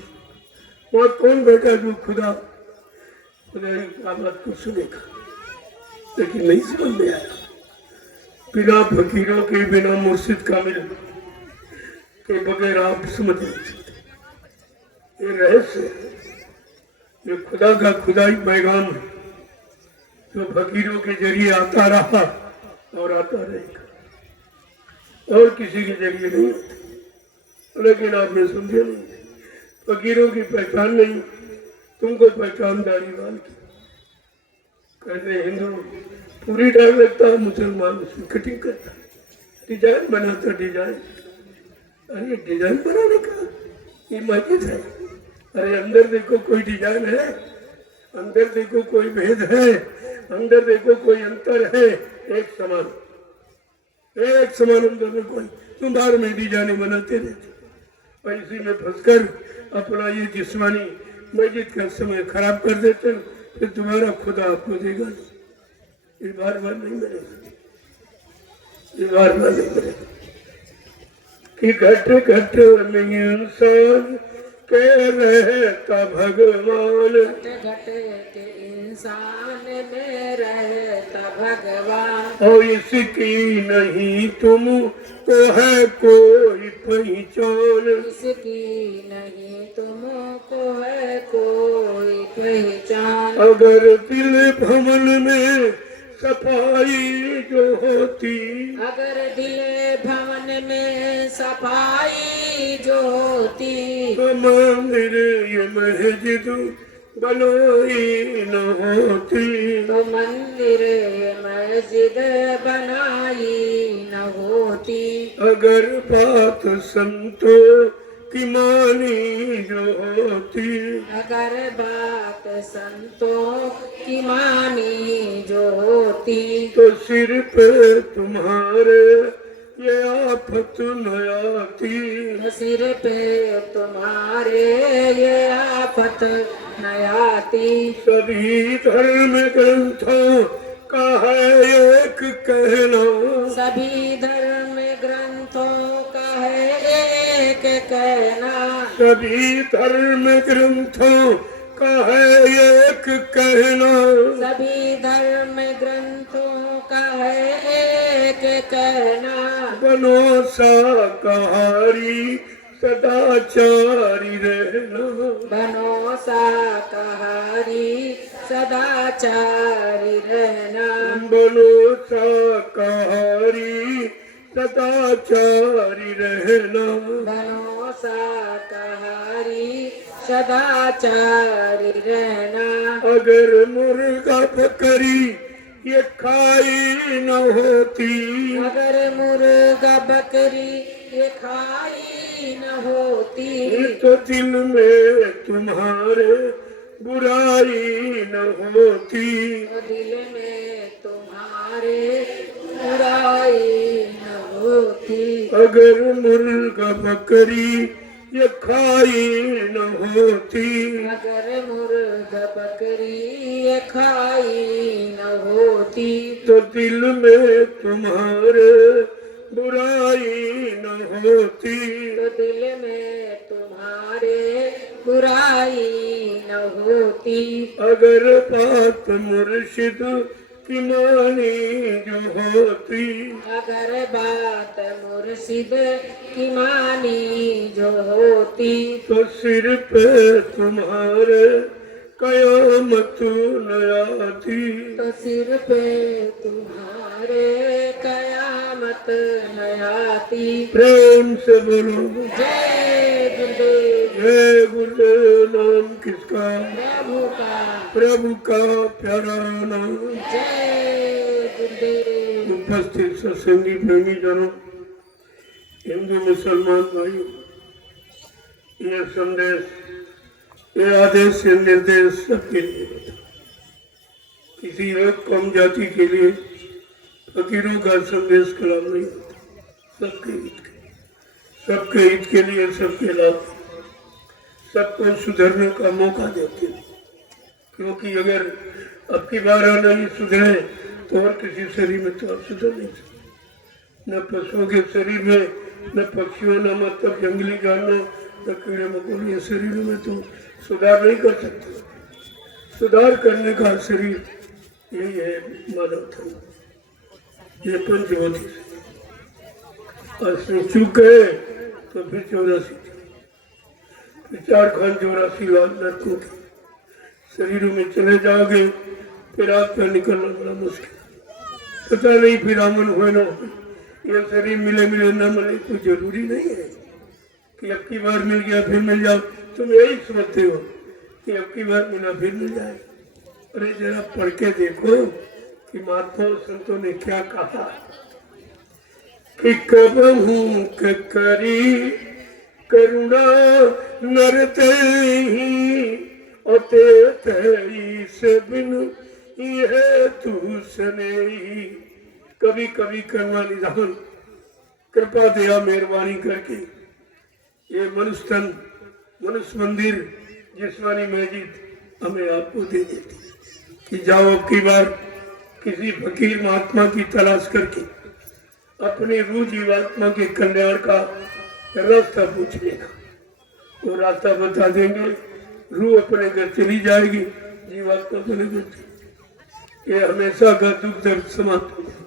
वहाँ कौन बैठा जो खुदा की बात को सुनेगा? लेकिन नहीं समझ में आया। बिना फकीरों के, बिना मुर्शिद कामिल के बगैर आप समझ नहीं सकते। ये रहस्य है, ये खुदा का खुदाई पैगाम है जो फकीरों के जरिए आता रहा और आता रहेगा, और किसी के जरिए नहीं होता। लेकिन आपने समझे नहीं, फकीरों की पहचान नहीं, तुमको पहचान दाढ़ीवाल की। कहते हिंदू पूरी डाल लगता है, मुसलमान उसकी कटिंग करता, डिजाइन बनाता, डिजाइन। अरे डिजाइन बनाने का ये मस्जिद है? अरे अंदर देखो कोई डिजाइन है, अंदर देखो कोई भेद है, अंदर देखो कोई अंतर है, एक समान, एक समान अंदर में कोई, तुम बाहर में डिजाइन बनाते रहते और इसी में फंसकर अपना ये जिस्मानी मस्जिद का समय खराब कर देते, फिर तुम्हारा खुदा आपको देगा। ये बार बार नहीं मिलेगा, ये बार बार नहीं मिलेगा कि घट घट में इंसान के रहता भगवान, घट घट के इंसान में रहता भगवान, और इसकी नहीं तुम को है कोई पहचान, इसकी नहीं तुमको है कोई पहचान, अगर दिल भवन में सफाई जो होती, अगर दिल भवन में सफाई जो होती, तो मंदिर ये मस्जिद बनाई न होती, तो मंदिर मस्जिद बनाई न होती, अगर बात संतों की मानी जो होती, अगर बात संतों की मानी जो होती, तो सिर पे तुम्हारे ये आफत न आती। सिर पे तुम्हारे ये आफत न आती। सभी धर्म ग्रंथों का है एक कहना। सभी धर्म ग्रंथों का है एक कहना। सभी धर्म ग्रंथों का है एक कहना। सभी धर्म ग्रंथों का है एक कहना। बनो शाकाहारी सदाचारी रहना। बनो शाकाहारी सदाचारी रहना। बनो शाकाहारी सदाचारी रहना। बनो शाकाहारी सदाचारी रहना। अगर मुर्गा बकरी ये खाई न होती। अगर मुर्गा बकरी ये खाई न होती। तो दिल में तुम्हारे बुराई न होती। तो दिल में तुम्हारे बुराई न होती। अगर मुर्गा बकरी ये खाई न होती। अगर मुर्गा बकरी ये खाई न होती। तो दिल में तुम्हारे बुराई न होती। तो दिल में तुम्हारे बुराई न होती। अगर बात मुर्शिद की मानी जो होती। अगर बात मुर्शिद की मानी जो होती। तो सिर पे तुम्हारे कयामत न आती। तो सिर पे तुम्हारे कयामत न आती। प्रेम से बोलो जय गुरुदेव। जय गुरुदेव। नाम किसका? प्रभु का। प्रभु का प्यारा नाम। जय गुरुदेव। उपस्थित सत्संगी प्रेमी जनों, हिंदू मुसलमान भाइयों, ये संदेश, ये आदेश, ये निर्देश सबके लिए होता है। किसी एक कम जाति के लिए फकीरों का संदेश कलाम नहीं होता। सबके हित के, सबके हित के लिए, सबके लाभ, सबको सुधरने का मौका देते हैं। क्योंकि अगर अब की बार नहीं सुधरे तो और किसी शरीर में तो आप सुधर नहीं सकते। न पशुओं के शरीर में, न पक्षियों, न मतलब जंगली जानवर, न कीड़े मकोड़े शरीरों में तो सुधार नहीं कर सकते। सुधार करने का शरीर यही है मानव धर्म, ये पंचवती से। और चूक गए तो फिर 84, फिर 4 खान 84 लाख नरकों के शरीरों में चले जाओगे। फिर आपका निकलना बड़ा मुश्किल। पता नहीं फिर आमन हुए ना हुए। ये शरीर मिले मिले न मिले कोई जरूरी नहीं है कि अब की बार मिल गया फिर मिल जाओ। तुम यही समझते हो कि अब की बार मिला फिर मिल जाए। अरे जरा पढ़ के देखो कि महात्मा संतों ने क्या कहा कि कबहू करी करुणा नरते ही अते तेरी से बिन ये तू सने। कभी कभी करुणा निधान, कृपा दया मेहरबानी करके ये मनुष्य तन, मनुष्य मंदिर, जिस्मानी मस्जिद हमें आपको दे देती कि जाओ अब की बार किसी फकीर महात्मा की तलाश करके अपनी रूह जीवात्मा के कल्याण का रास्ता पूछ लेगा। वो रास्ता बता देंगे, रूह अपने घर चली जाएगी, जीवात्मा अपने घर चली। ये हमेशा का दुख दर्द समाप्त हो जाए।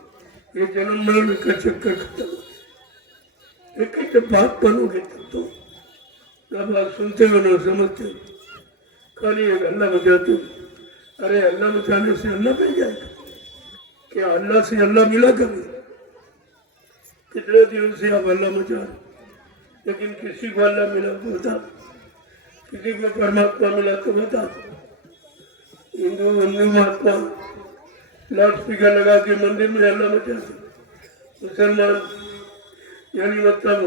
ये जन्म मरण का चक्कर खत्म हो जाए। लेकिन जब बात बनोगे तब तो जब आप सुनते हो ना समझते हो, खाली एक अल्लाह बचाते हो। अरे अल्लाह बचाने से अल्लाह मिल जाएगा क्या? अल्लाह से अल्लाह मिला कभी? कितने दिनों से आप अल्लाह बचा रहे, लेकिन किसी को अल्लाह मिला तो बता, किसी को परमात्मा मिला तो बता। हिंदू महात्मा लाउड स्पीकर लगा के मंदिर में अल्लाह बचाते, मुसलमान यानी मतलब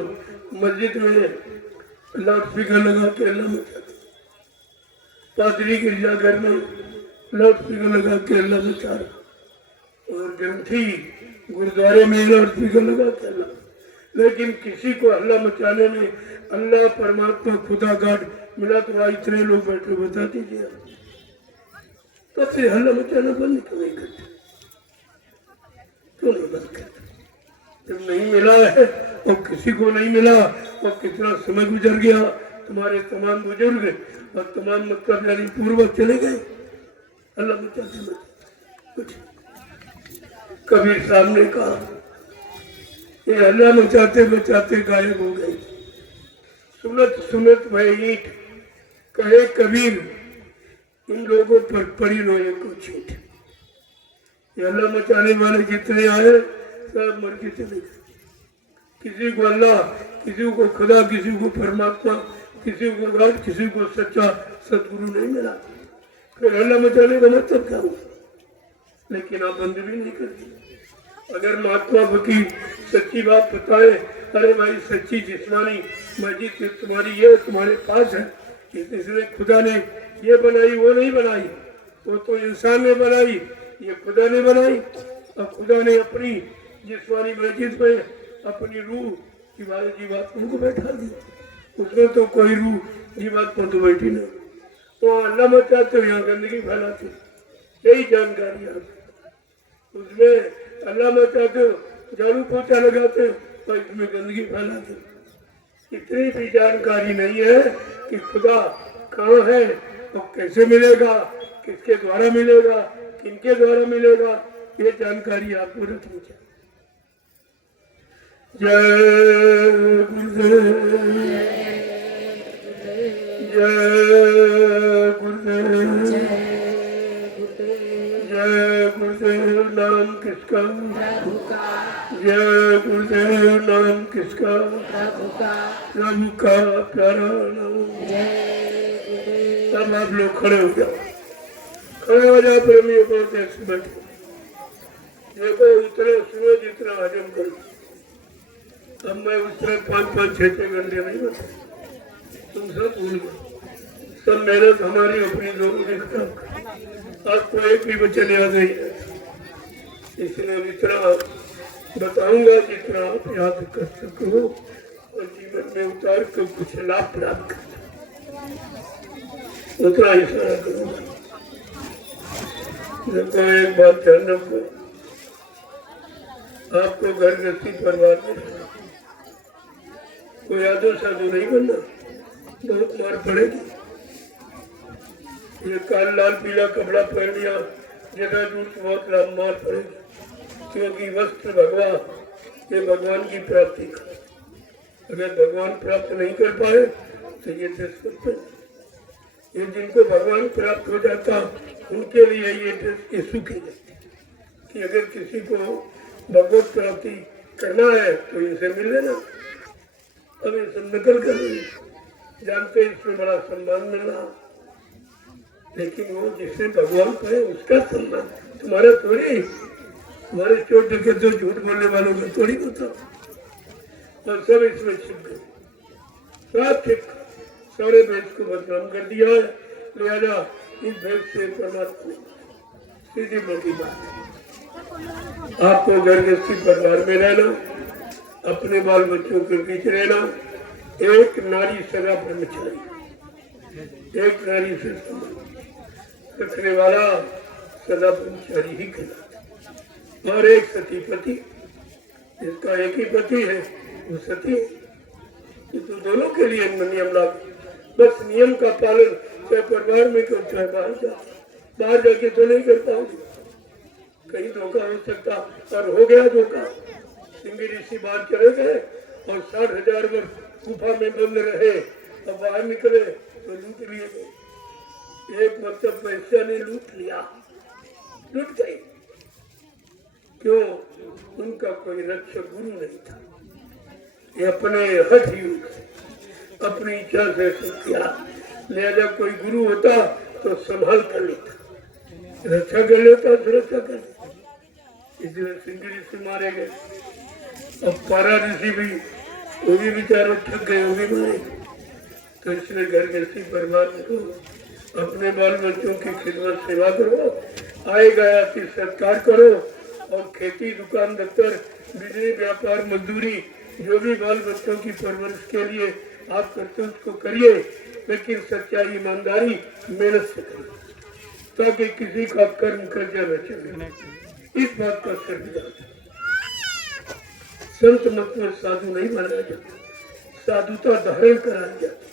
मस्जिद में लाउड स्पीकर लगा के अल्लाह बचाते, पादरी गिरजाघर में लाउड स्पीकर लगा के अल्लाह बचा रहा, और ग्रंथी गुरुद्वारे में लाउड स्पीकर लगा के अल्लाह। लेकिन किसी को हल्ला मचाने में अल्लाह परमात्मा खुदा गाड मिला तो वहां इतने लोग बैठे, बता दीजिए आप। तब से हल्ला मचाना बंद क्यों नहीं करते? क्यों नहीं बंद करते? जब नहीं मिला है और किसी को नहीं मिला और कितना समय गुजर गया, तुम्हारे तमाम बुजुर्ग और तमाम मतलब यानी पूर्वज चले गए, अल्लाह मचाते कुछ। कबीर साहब ने कहा ये अल्लाह मचाते मचाते गायब हो गए। सुनत सुनत वह ईंट, कहे कबीर इन लोगों पर पड़ी लोहे को छींट। ये अल्लाह मचाने वाले जितने आए सब मर के चले गए। किसी को अल्लाह, किसी को खुदा, किसी को परमात्मा, किसी को गॉड, किसी को सच्चा सदगुरु नहीं मिला। फिर अल्लाह मचाने का मतलब क्या हुआ? लेकिन आप बंद भी नहीं करते। अगर महात्मा फकीर सच्ची बात बताए, अरे भाई सच्ची जिस्मानी मस्जिद तुम्हारी ये तुम्हारे पास है, इसलिए खुदा ने ये बनाई वो नहीं बनाई, वो तो इंसान ने बनाई, ये खुदा ने बनाई। और खुदा ने अपनी जिस्मानी मस्जिद में अपनी रूह जीवात्मा को बैठा दी। उसमें तो कोई रूह जीवात्मा तो बैठी नहीं। तो अल्लाह मचाते हो, यहाँ गंदगी फैलाते, यही जानकारी आप। उसमें अल्लाह मचाते हो, झाड़ू पोछा लगाते हो और इसमें गंदगी फैलाते हो। इतनी भी जानकारी नहीं है कि खुदा कहाँ है और कैसे मिलेगा, किसके द्वारा मिलेगा, किनके द्वारा मिलेगा, ये जानकारी आपको रखनी चाहिए। जय गुरुदेव, जय गुरुदेव, जय गुरुदेव। नाम किसका? जय गुरुदेव। नाम किसका? प्रभु का प्यारा नाम। अब आप लोग खड़े हो जाओ, खड़े हो जाओ प्रेमियों को बैठो। देखो उतने सुनो जितना हजम करो। अब मैं उस तरह 5-5, 6-6 घंटे नहीं बता, तुम सब भूल गए। सब मेहनत हमारी अपनी लोगों ने खत्म। आपको एक भी वचन याद नहीं है, इसलिए जितना बताऊंगा जितना आप याद कर सको और जीवन में उतार कर कुछ लाभ प्राप्त कर सको, उतना इशारा करूंगा। देखो एक बात ध्यान रखो, आपको घर गृहस्थी परिवार में कोई यादो साधु नहीं बनना, बहुत मार पड़ेगी। ये काल लाल पीला कपड़ा पहन लिया, जगह दूर बहुत मार पड़ेगी, क्योंकि वस्त्र भगवा ये भगवान की प्राप्ति का। अगर भगवान प्राप्त नहीं कर पाए तो ये ड्रेस करते हैं। ये जिनको भगवान प्राप्त हो जाता उनके लिए ये ड्रेस की सुखी जाती कि अगर किसी को भगवत प्राप्ति करना है तो इनसे मिल लेना। अब इनसे नकल कर रही, जानते इसमें बड़ा सम्मान मिल रहा, लेकिन वो जिसने भगवान को है उसका सम्मान, तुम्हारा थोड़ी। हमारे चोट देखे तो झूठ बोलने वालों का थोड़ी होता। और सब इसमें छिप गए, सब छिप सारे भेद को बदनाम कर दिया है। लिहाजा इस भेद से परमात्मा सीधी मोटी बात है। आपको घर गृहस्थी परिवार में रहना, अपने बाल बच्चों के बीच रहना। एक नारी सदा ब्रह्मचारी, एक नारी से रखने वाला सदा ब्रह्मचारी ही कहलाता। और एक सती पति, जिसका एक ही पति है वो सती है। ये तो दोनों के लिए नियम लागू, बस नियम का पालन चाहे परिवार में करो चाहे बाहर जाके तो नहीं कर पाओगे, कहीं धोखा हो सकता। और हो गया धोखा, सिंगी ऋषि बाहर चले गए और 60,000 वर्ष गुफा में बंद रहे, अब बाहर निकले तो लूट लिए गए। एक मतलब पैसा ने लूट लिया, लूट गए। क्यों? उनका कोई रक्षक गुरु नहीं था। ये अपने हठ योग से अपनी इच्छा से सब किया। लिहाजा कोई गुरु होता तो संभाल कर लेता, रक्षा कर लेता, सुरक्षा कर लेता। इसलिए सिंगी ऋषि मारे गए। अब पारा ऋषि भी, वो भी बेचारे थक गए, वो भी मारे। तो इसलिए घर गृहस्थी परिवार को अपने बाल बच्चों की खिदमत सेवा करो, आए गया की सत्कार करो और खेती दुकान दफ्तर बिजली व्यापार मजदूरी जो भी बाल बच्चों की परवरिश के लिए आप करते हो उसको करिए, लेकिन सच्चाई, ईमानदारी, मेहनत से करिए, ताकि किसी का कर्म कर्जा न चले। इस बात का सर्विदा संत मत में साधु नहीं बनाया जाता, साधुता धारण कराई जाती।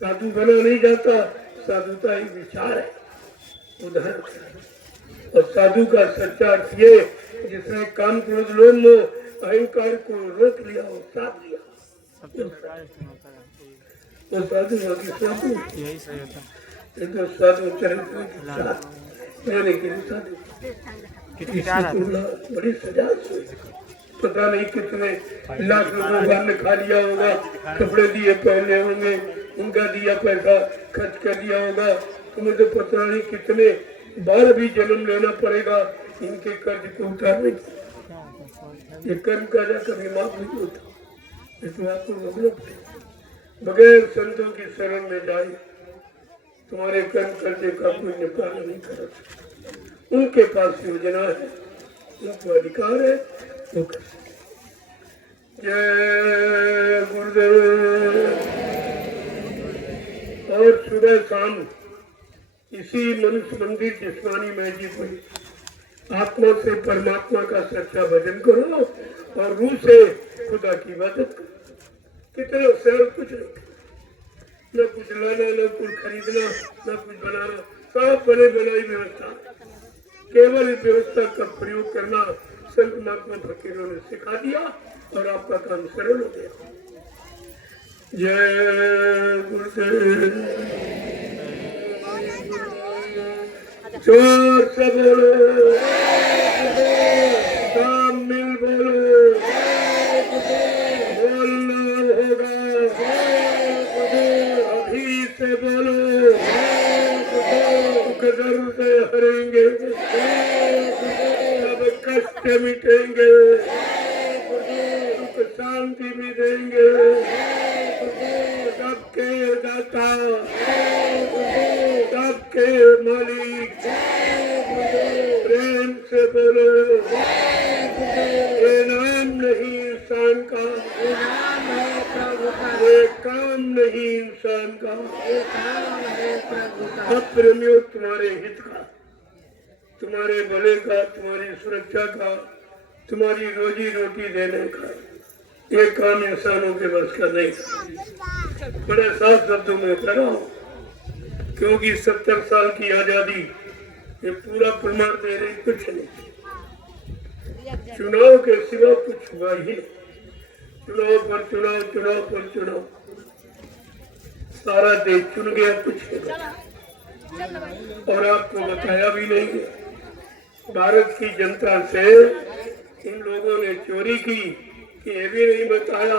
साधु बना नहीं जाता, साधुता एक विचार है, उदाहरण। और साधु का सच्चा अर्थ ये जिसने काम, क्रोध, लोभ, मोह, अहंकार को रोक लिया और साध लिया, तो साधु बाकी साधु यही सही होता है। एक तो साधु चरित्र के साथ रहने के लिए साधु कितनी प्यार आता इसकी बड़ी सजा हुई। पता नहीं कितने लाख लोगों ने खा लिया होगा, कपड़े दिए पहने होंगे, उनका दिया पैसा खर्च कर दिया होगा, तुम्हें तो पता नहीं कितने बार भी जन्म लेना पड़ेगा इनके कर्ज को उतारने की। ये कर्म कर्जा कभी माफ नहीं होता, इसमें आपको भोगना पड़ेगा। बगैर संतों की शरण में जाए तुम्हारे कर्म कर्जे का कोई निपटारा नहीं कर सकता। उनके पास योजना है, उनको अधिकार है, वो कर सकते। जय गुरुदेव। और सुबह शाम इसी मनुष्य मंदिर जिस्मानी महजिद में आत्मा से परमात्मा का सच्चा भजन करो और रूह से खुदा की इबादत करो। कितना सरल, कुछ नहीं, न कुछ लाना, न कुछ खरीदना, न कुछ बनाना, सब बने बनाई व्यवस्था। केवल इस व्यवस्था का प्रयोग करना संत महात्मा फकीरों ने सिखा दिया और आपका काम सरल हो गया। जय गुरुदेव। जोर से बोलो, काम मिल बोलो, बोलना होगा, अभी से बोलो, कदर से हरेंगे, सब कष्ट मिटेंगे, सुख शांति मिलेंगे, सबके दाता, सबके मालिक, प्रेम से बोलो, ये नाम नहीं इंसान का, ये काम नहीं इंसान का, अब प्रेमियों तुम्हारे हित का, तुम्हारे भले का, तुम्हारी सुरक्षा का, तुम्हारी रोजी रोटी देने का, ये काम इंसानों के बस का नहीं। बड़े साफ शब्दों में कह रहा हूँ, क्योंकि 70 साल की आजादी ये पूरा प्रमाण दे रही कुछ नहीं। चुनाव के सिवा कुछ हुआ ही नहीं। चुनाव पर चुनाव, चुनाव पर चुनाव, सारा देश चुन गया, कुछ नहीं बचा। और आपको बताया भी नहीं गया। भारत की जनता से इन लोगों ने चोरी की कि ये भी नहीं बताया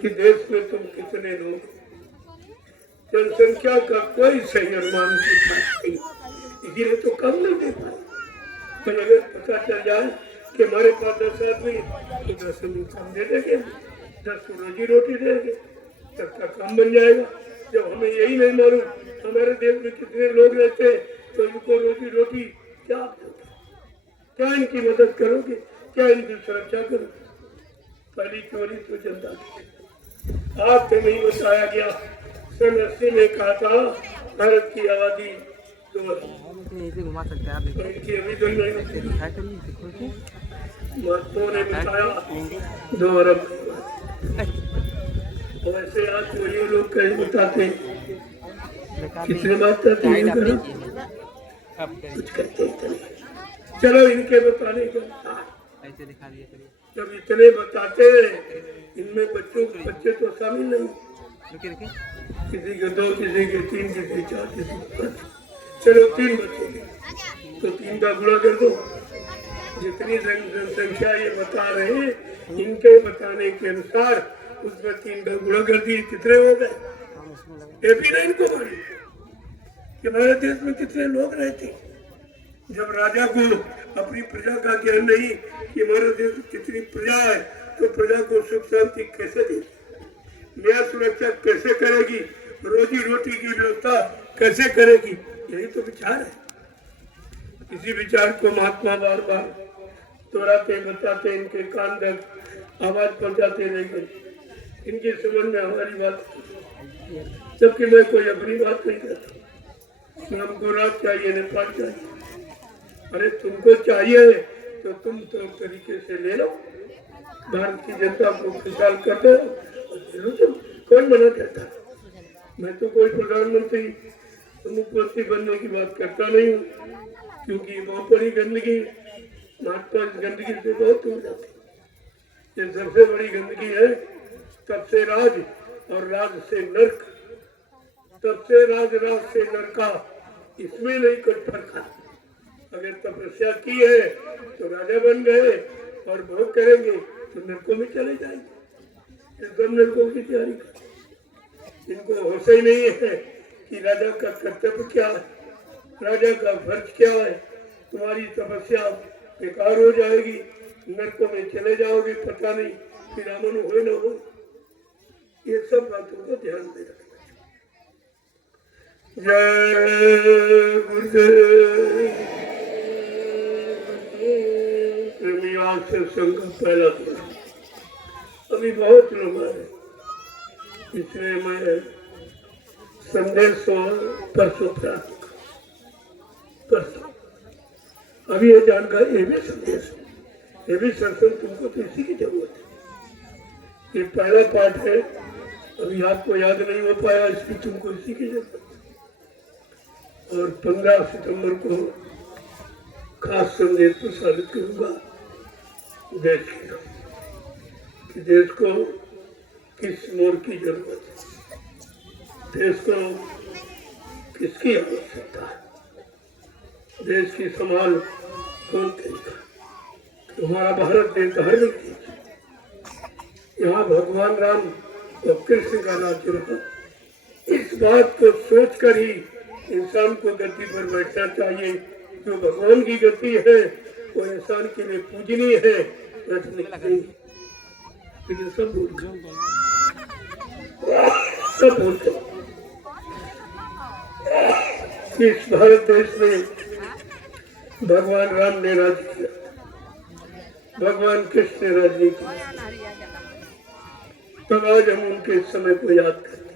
कि देश में तुम कितने लोग। जनसंख्या का कोई सही अनुमान नहीं, इसीलिए तो कम नहीं दे पाए। तो अगर पता चल जाए कि हमारे पास 10 आदमी, तो 10 कम दे देंगे, 10 रोजी रोटी देंगे, तब का काम बन जाएगा। जब हमें यही नहीं मालूम हमारे देश में कितने लोग रहते हैं, तो इनको रोजी रोटी क्या दोगे? क्या इनकी मदद करोगे? क्या इनकी सुरक्षा करोगे? पहली चोरी तो जनता की। आपसे नहीं बताया गया, सन 80 में कहा था भारत की आबादी 2 अरब, घुमा सकते हैं आप, इनकी अभी तो नहीं। महात्माओं ने बताया 2 अरब। वैसे आज तो ये लोग कहीं बताते कितने बात करते हैं, कुछ करते हैं। चलो इनके बताने को ऐसे दिखा दिया करिए। जब इतने बताते इनमें बच्चे तो शामिल नहीं। किसी के 2, किसी के 3, किसी के 4, किसी के 5। चलो 3 बच्चे तो 3 का गुणा कर दो। जितनी जनसंख्या ये बता रहे हैं इनके बताने के अनुसार उसमें 3 का गुणा कर दिए, कितने हो गए? ये भी नहीं इनको मालूम कि हमारे देश में कितने लोग रहते हैं। जब राजा को अपनी प्रजा का ज्ञान नहीं कि हमारे देश में कितनी प्रजा है, तो प्रजा को सुख शांति कैसे देगी, न्याय सुरक्षा कैसे करेगी, रोजी रोटी की व्यवस्था कैसे करेगी, यही तो विचार है। इसी विचार को महात्मा बार बार दोहराते बताते इनके कान तक आवाज पहुंचाते रह गए, इनकी समझ में हमारी बात, जबकि मैं कोई अपनी बात नहीं करता। हमको राज चाहिए, नेपाल चाहिए। अरे तुमको चाहिए तो तुम तो तरीके से ले लो, भारत की जनता को खुशहाल कर दो, तुम कौन मना करता। मैं तो कोई प्रधानमंत्री मुख्यमंत्री बनने की बात करता नहीं हूँ, क्योंकि वहाँ बड़ी गंदगी, भाजपा इस गंदगी से बहुत दूर जाती। ये सबसे बड़ी गंदगी है, तब से राज और राज से नर्क, तब से राज राज से नरका, इसमें नहीं कुछ फर्क है। अगर तपस्या की है तो राजा बन गए और भोग करेंगे तो नरकों में चले जाएंगे। एकदम नरकों की तैयारी कर, इनको होश ही नहीं है कि राजा का कर्तव्य क्या है, राजा का फर्ज क्या है। तुम्हारी तपस्या बेकार हो जाएगी, नरकों में चले जाओगे, पता नहीं फिर अमन हो न हो। ये सब बातों को ध्यान में रखना। जय गुरुदेव। आज से संघ का पहला दिन, अभी बहुत लोग आए, इसलिए मैं संदेश परसों प्राप्त, परसों अभी ये जानकारी, ये भी संदेश, ये भी सत्संग, तुमको तो इसी की जरूरत है। ये पहला पाठ है, अभी आपको याद नहीं हो पाया, इसकी तुमको इसी की जरूरत है। और 15 सितंबर को खास संदेश प्रसारित करूंगा देश के नाम, कि देश को किस मोड़ की जरूरत है, देश को किसकी आवश्यकता है, देश की संभाल कौन करेगा। हमारा भारत देश धार्मिक देश है, यहाँ भगवान राम और कृष्ण का राज्य रहा। इस बात को सोचकर ही इंसान को गद्दी पर बैठना चाहिए। जो भगवान की गति है वो इंसान के लिए पूजनीय है, बैठने नहीं। लेकिन सब बोलते इस भारत देश में भगवान राम ने राज किया, भगवान कृष्ण ने राज नहीं किया, तब आज हम उनके समय को याद करते।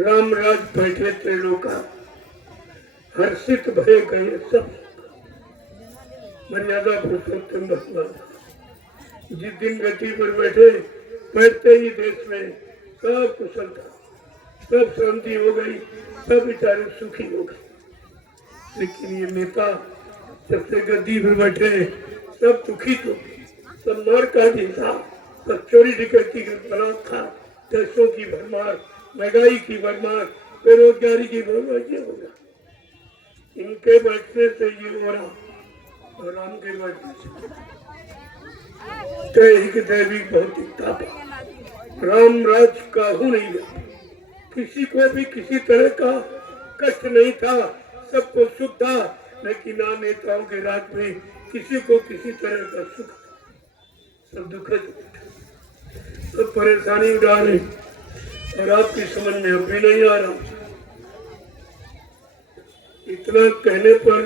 राम राज बैठे त्रिलोका, हर्षित भय गए सब, मर्यादा पुरुषोत्तम भगवान जिस दिन गति पर बैठते ही देश में सब कुशल था, सब शांति हो गई, सब बेचारे सुखी हो गए। लेकिन ये नेता जब से गद्दी पर बैठे सब दुखी तो, सब मार काटी था, सब चोरी डकैती का बलात् था, देशों की भरमार, महंगाई की भरमार, बेरोजगारी की भरमार, ये होगा। इनके बैठने से ये हो रहा, और राम के बैठने से दैहिक दैविक भौतिकता, राम राज काहू नहीं है। किसी को भी किसी तरह का कष्ट नहीं था, सबको सुख था, लेकिन ना नेताओं के राज में किसी को किसी तरह का सुख, सब दुखद, सब परेशानी उठा रहे, और आपकी समझ में अब भी नहीं आ रहा। इतना कहने पर,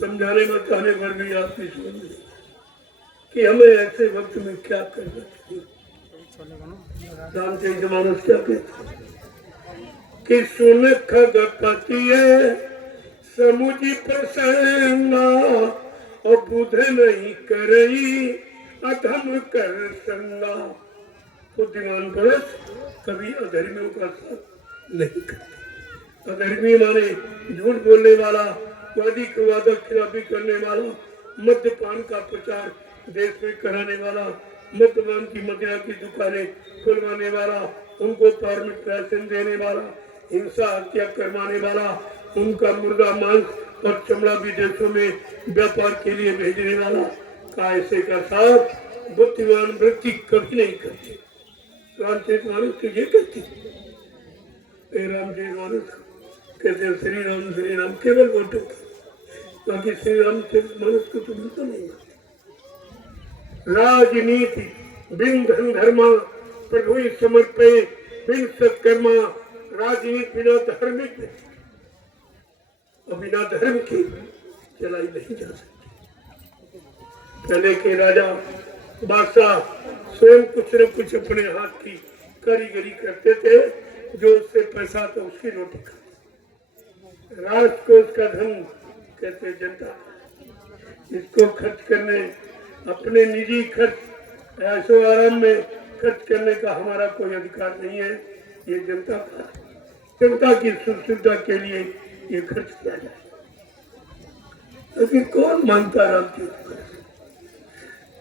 समझाने बताने पर भी आपकी समझ में कि हमें ऐसे वक्त में क्या करना चाहिए। रामचरित मानस क्या कहते कि सुन खगपति समुझ प्रसन्ना, और बुध नहीं करई अधम कर संगा। बुद्धिमान पुरुष कभी अधर्मियों का साथ नहीं करते। अधर्मी माने झूठ बोलने वाला, वादी को वादा खिलाफी करने वाला, मद्यपान का प्रचार देश में कराने वाला, मद्यपान की मदिरा की दुकानें खुलवाने वाला, उनको धार्मिक राशन देने वाला, हिंसा हत्या करवाने वाला, उनका मुर्गा मांस और चमड़ा विदेशों में व्यापार के लिए भेजने वाला का ऐसे का साथ बुद्धिमान वृत्ति कभी नहीं करती। रामचरित मानस तो ये कहती, रामचरित मानस कहते हैं श्री राम केवल वोटों का, बाकी श्री रामचरित मानस को तो बिल्कुल नहीं मानते। राजनीति बिन धन धर्मा प्रभु समर्पे बिन सत्कर्मा, राजनीति बिना धार्मिक और बिना धर्म के चलाई नहीं जा सकती। पहले के राजा बादशाह स्वयं कुछ न कुछ अपने हाथ की कारीगरी करते थे, जो उससे पैसा तो उसकी रोटी खाते। राजकोष का धन कहते जनता, इसको खर्च करने, अपने निजी खर्च ऐशो आराम में खर्च करने का हमारा कोई अधिकार नहीं है। ये जनता का, जनता की सुविधा के लिए ये खर्च किया जाए। लेकिन कौन मानता राम की?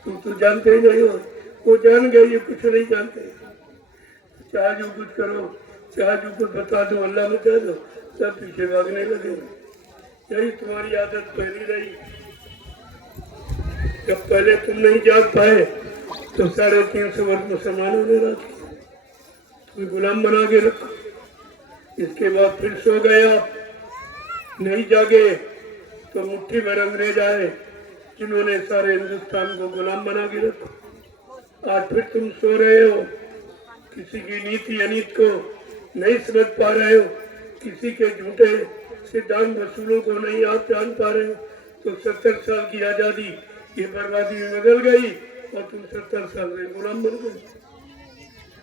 तुम तो जानते ही नहीं हो, वो जान गए, ये कुछ नहीं जानते। चाहे जो कुछ करो, चाहे जो कुछ बता दो, अल्लाह बता दो, सब पीछे भागने लगे। यही तुम्हारी आदत पहली रही। जब पहले तुम नहीं जाग पाए तो 350 वर्ष मुसलमानों ने राज किया, तुम्हें गुलाम बना के रखा। इसके बाद फिर सो गए आप, नहीं जागे तो मुट्ठी भर अंग्रेज आए जिन्होंने सारे हिंदुस्तान को गुलाम बना के रखा। आज फिर तुम सो रहे हो, किसी की नीति अनीति को नहीं समझ पा रहे हो, किसी के झूठे सिद्धांत वसूलों को नहीं आप जान पा रहे हो। तो 70 साल की आजादी ये बर्बादी में बदल गई और तुम 70 साल में गुलाम बन गए।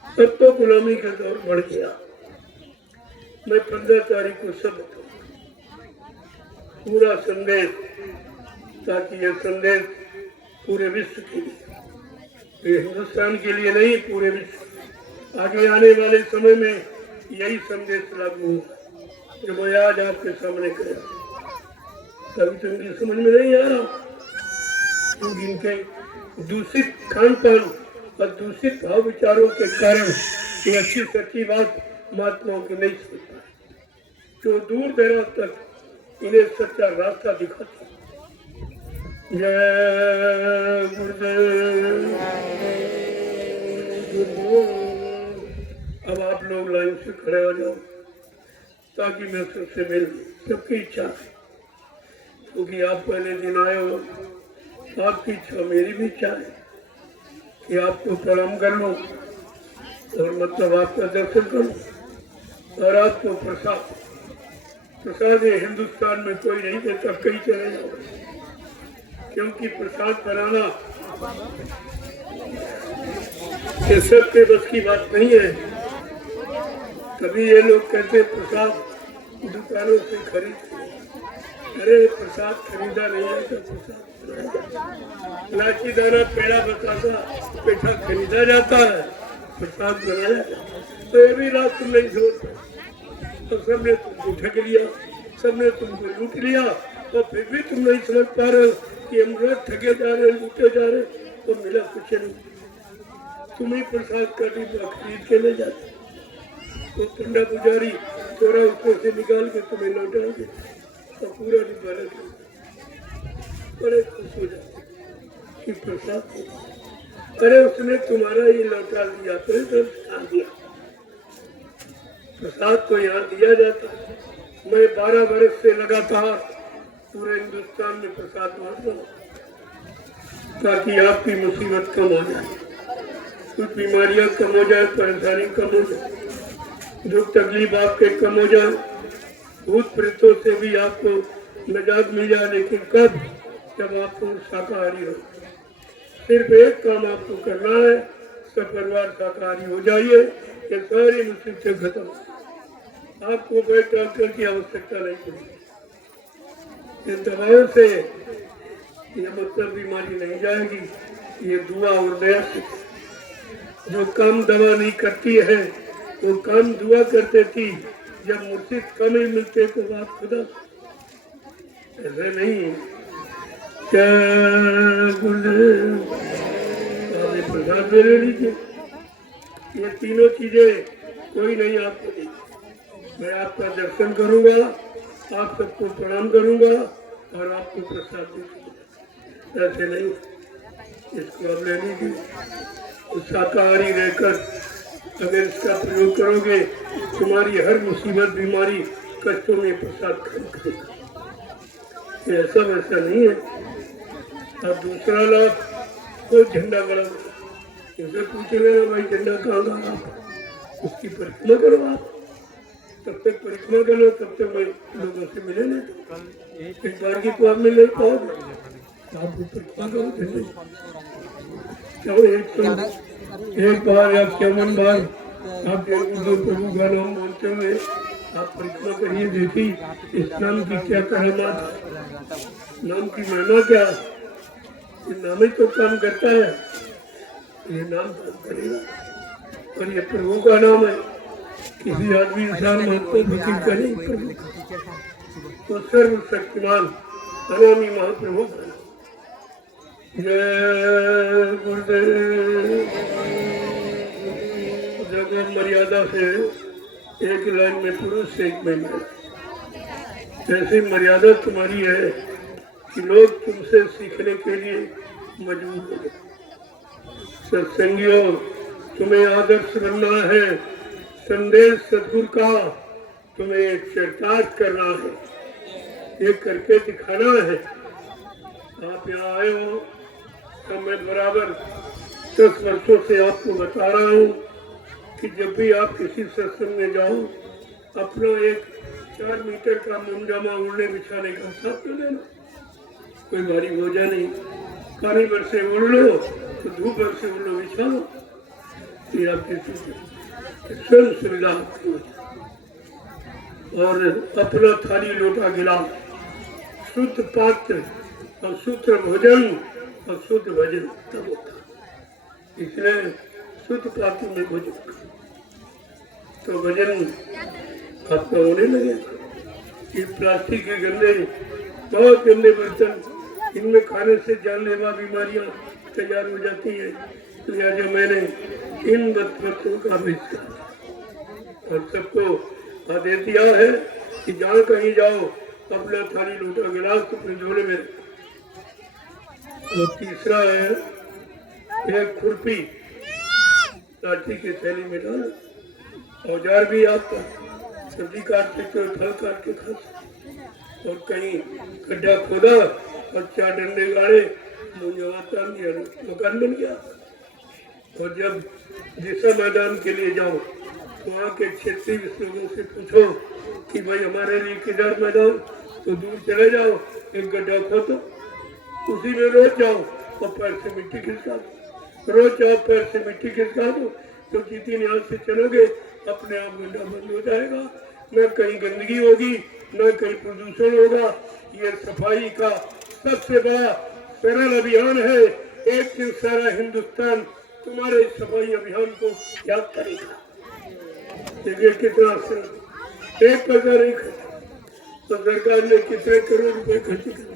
अब तो गुलामी का दौर बढ़ गया। मैं 15 तारीख को सब पूरा संदेश, ताकि यह संदेश पूरे विश्व के लिए, ये हिंदुस्तान के लिए नहीं, पूरे विश्व, आगे आने वाले समय में यही संदेश लागू होगा जो मैं आज आपके सामने करा। कभी तो इनकी समझ में नहीं आ रहा, क्योंकि इनके दूषित खान पान और दूषित भाव विचारों के कारण ये अच्छी सच्ची बात महात्माओं की नहीं समझ पाए, जो दूर दराज तक इन्हें सच्चा रास्ता दिखाते। जय गुरुदेव। अब आप लोग लाइन से खड़े हो जाओ ताकि मैं सबसे मिल, सबकी इच्छा है, क्योंकि आप पहले दिन आए हो, आपकी इच्छा मेरी भी इच्छा है कि आपको प्रणाम कर लो और मतलब आपका दर्शन करो और आपको प्रसाद, प्रसाद ये हिंदुस्तान में कोई नहीं देता, कहीं चले जाओ, क्योंकि प्रसाद बनाना ये सबके बस की बात नहीं है। कभी ये लोग कहते प्रसाद दुकानों से खरीदते, अरे प्रसाद खरीदा नहीं है तो प्रसाद लाची दाना पेड़ा बतासा पेठा खरीदा जाता है, प्रसाद बनाया जाता है। तो ये भी रात तुम नहीं छोड़ते, तो सबने तुमको ठग लिया, सबने तुमको लूट लिया, और फिर भी तुम नहीं समझ पा रहे कि हम रोज ठगे जा रहे, लूटे जा रहे, तो मिला कुछ नहीं। तुम ही प्रसाद का डिब्बा खरीद के ले जाते, तो पंडा पुजारी थोड़ा ऊपर से निकाल के तुम्हें लौटा दे और पूरा डिब्बा रख लो। बड़े खुश हो जाते कि प्रसाद, अरे उसने तुम्हारा ये लौटा दिया, फिर तो दिया। प्रसाद तो यहाँ दिया जाता है। मैं 12 वर्ष से लगातार पूरे हिंदुस्तान में प्रसाद बांट रहा हूँ ताकि आपकी मुसीबत कम हो जाए, कुछ बीमारियां कम हो जाए, परेशानी कम हो जाए, दुख तकलीफ आपके कम हो जाए, भूत प्रेतों से भी आपको निजात मिल जाए। लेकिन कब? जब आपको शाकाहारी हो। सिर्फ एक काम आपको करना है, सब परिवार शाकाहारी हो जाइए, ये सारी मुसीबतें खत्म। आपको कोई डॉक्टर की आवश्यकता नहीं पड़ेगी। इन दवाओं से ये मतलब बीमारी नहीं जाएगी, ये दुआ और दया से। जो काम दवा नहीं करती है वो काम दुआ करते थी। जब मुर्शिद कम ही मिलते तो बात खुदा, ऐसा नहीं। क्या गुरुदेव प्रसाद में ले लीजिए, ये तीनों चीजें कोई नहीं आपको दी। मैं आपका दर्शन करूंगा, आप सबको प्रणाम करूंगा और आपको प्रसाद दूंगा, ऐसे नहीं। इसको आप ले लीजिए, शाकाहारी रहकर अगर इसका प्रयोग करोगे तुम्हारी हर मुसीबत, बीमारी, कष्टों में प्रसाद खत्म करेगा। ऐसा वैसा नहीं है। अब दूसरा लाभ, कोई झंडा बड़ा इसे पूछ लेना, भाई झंडा कहाँ गया, उसकी परिक्रमा करो आप। तब तक परिक्रमा करो, तब तक मैं लोगों से मिले नहीं। एक बार की तो आप मिल नहीं पाओगे, आप ऊपर क्या करोगे? एक बार या केवन बार आप प्रभु का नाम बोलते हुए आप परिक्रमा करिए, देखिए इस नाम की क्या करामात है, नाम की महिमा क्या है। ये नाम ही तो काम करता है, ये नाम काम करेगा। और ये प्रभु का नाम है। किसी आदमी इंसान महत्व फिक्र करे प्रभु तो सर्वशक्तिमान अनामी महाप्रभु का नाम। जय गुरुदेव। जगह मर्यादा से एक लाइन में पुरुष से एक महिला, ऐसी मर्यादा तुम्हारी है कि लोग तुमसे सीखने के लिए मजबूर हो। सत्संगियों, तुम्हें आदर्श बनना है, संदेश सद्गुरु का तुम्हें चरितार्थ करना है, ये करके दिखाना है। आप यहाँ आए हो तो मैं बराबर 10 वर्षों से आपको बता रहा हूँ कि जब भी आप किसी सत्संग में जाओ, अपना एक 4 मीटर का मुंजामा उड़ने बिछाने का साथ में लेना। कोई भारी बोझा नहीं, पानी भर से उड़ लो तो धूप भर से उड़ लो, बिछा लो। ये आपकी स्वयं सुविधा आपकी हो जाए। और अपना थाली लोटा गिलास, शुद्ध पात्र और शुद्ध भोजन और शुद्ध भजन तब होता है। इसलिए शुद्ध पात्र में भोजन तो भजन आपका होने लगेगा। ये प्लास्टिक के गंदे, बहुत गंदे बर्तन, इनमें खाने से जानलेवा बीमारियां तैयार हो जाती है। लिहाजा मैंने इन बर्तनों का बहिष्कार और सबको आदेश दिया है कि जहाँ कहीं जाओ अपना थाली लोटा गिलास अपने झोले में। और तीसरा है एक खुरपी लाठी की थैली में डालो। औजार भी आपका, सब्जी काट सकते हो, फल काट के खा सकते। और कहीं गड्ढा खोदा और 4 डंडे गाड़े, मकान बन गया। और जब दिशा मैदान के लिए जाओ तो वहाँ के क्षेत्रीय लोगों से पूछो कि भाई हमारे लिए किधर मैदान, तो दूर चले जाओ, एक गड्ढा खोदो, उसी में रोज जाओ और पैर से मिट्टी खिसका दो। रोज जाओ, पैर से मिट्टी खिसका दो, तो जितनी यहाँ से चलोगे अपने आप गड्ढा बंद हो जाएगा। न कहीं गंदगी होगी, न कहीं प्रदूषण होगा। ये सफाई का सबसे बड़ा सरल अभियान है। एक दिन सारा हिंदुस्तान तुम्हारे सफाई अभियान को याद करेगा। देखिए कितना सरल, 1 पैसा नहीं खर्चा, तो सरकार ने कितने करोड़ रुपए खर्च कर,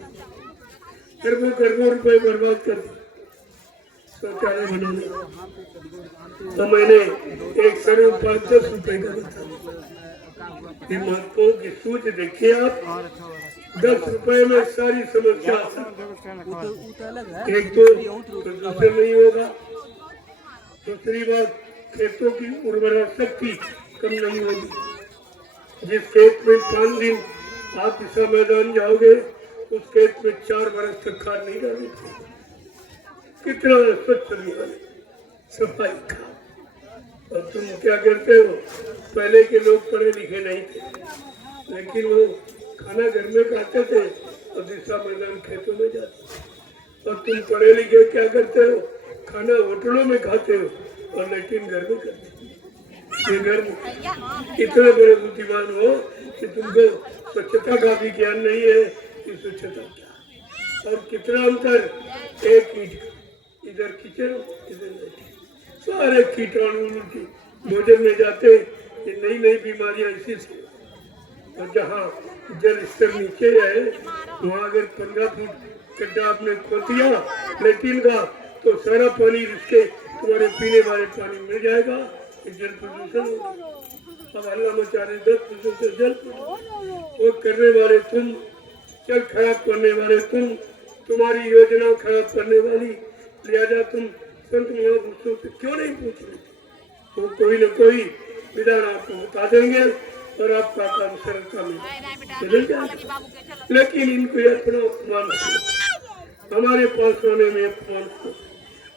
करोड़ों रुपए बर्बाद कर दिए शौचालय बनाने। तो मैंने एक करोड़ 5-10 रुपए का बता। ये महत्वों की सूच देखिए आप, 10 रुपए में सारी समस्या। एक तो प्रदूषण नहीं होगा, दूसरी बात खेतों की उर्वरा शक्ति कम नहीं होगी। जिस खेत में 5 दिन आप दिशा मैदान जाओगे, उस खेत में 4 बरस तक खाद नहीं डालेंगे। कितना स्वच्छ अभियान सफाई का। और तुम क्या करते हो, पहले के लोग पढ़े लिखे नहीं थे, लेकिन वो खाना घर में खाते थे और दिशा मैदान खेतों में जाते। और तुम पढ़े लिखे क्या करते हो, खाना होटलों में खाते हो और लेकिन घर में करते हो। ये घर में इतने बड़े बुद्धिमान हो कि तुमको स्वच्छता का भी ज्ञान नहीं है कि स्वच्छता क्या। और कितना अंतर, एक ईंट का, इधर किचन इधर लेटिन, सारे कीटाणु भोजन में जाते। ये नई नई बीमारियां इसी से। और जहाँ जल स्तर नीचे है, वहाँ अगर 15 फुट गड्ढा आपने खोद दिया लेटिन का, तो सारा पानी जिसके तुम्हारे पीने वाले पानी मिल जाएगा। जल प्रदूषण होगा। अब हल्ला मचा रहे 10% से जल प्रदूषण। वो करने वाले तुम, जल खराब करने वाले तुम, तुम्हारी योजना खराब करने वाली। लिहाजा तुम संत महापुरुषों से क्यों नहीं पूछ रहे? तो कोई न कोई विधान आपको बता देंगे और आपका काम सरलता में बदल जाएगा। लेकिन इनको अपना अपमान, हमारे पास होने में अपमान,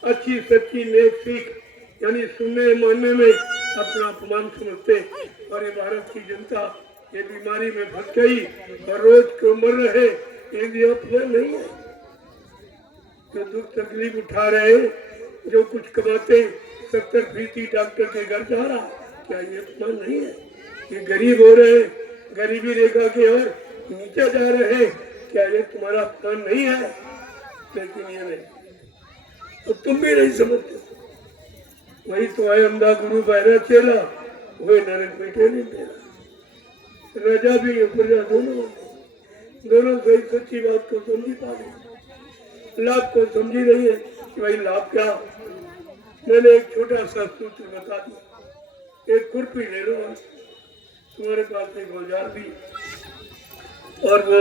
अच्छी सच्ची नेक सीख यानी सुनने मानने में अपना अपमान समझते। और ये भारत की जनता ये बीमारी में फंस गई और रोज को मर रहे, ये भी अपमान नहीं है। जो दुख तकलीफ उठा रहे, जो कुछ कमाते 70% डॉक्टर के घर जा रहा, क्या ये अपमान नहीं है? ये गरीब हो रहे, गरीबी रेखा के और नीचे जा रहे, क्या ये तुम्हारा अपमान नहीं है? लेकिन ये नहीं, तो तुम भी नहीं समझते। वही तो है अंधा गुरु बहरा चेला, वही नरक बैठे नहीं मेरा। राजा भी है, प्रजा दोनों सही सच्ची बात को समझी पा रहे, लाभ को समझी नहीं है कि भाई लाभ क्या। मैंने एक छोटा सा सूत्र बता दिया, एक खुरपी ले लो, तुम्हारे पास एक औजार भी, और वो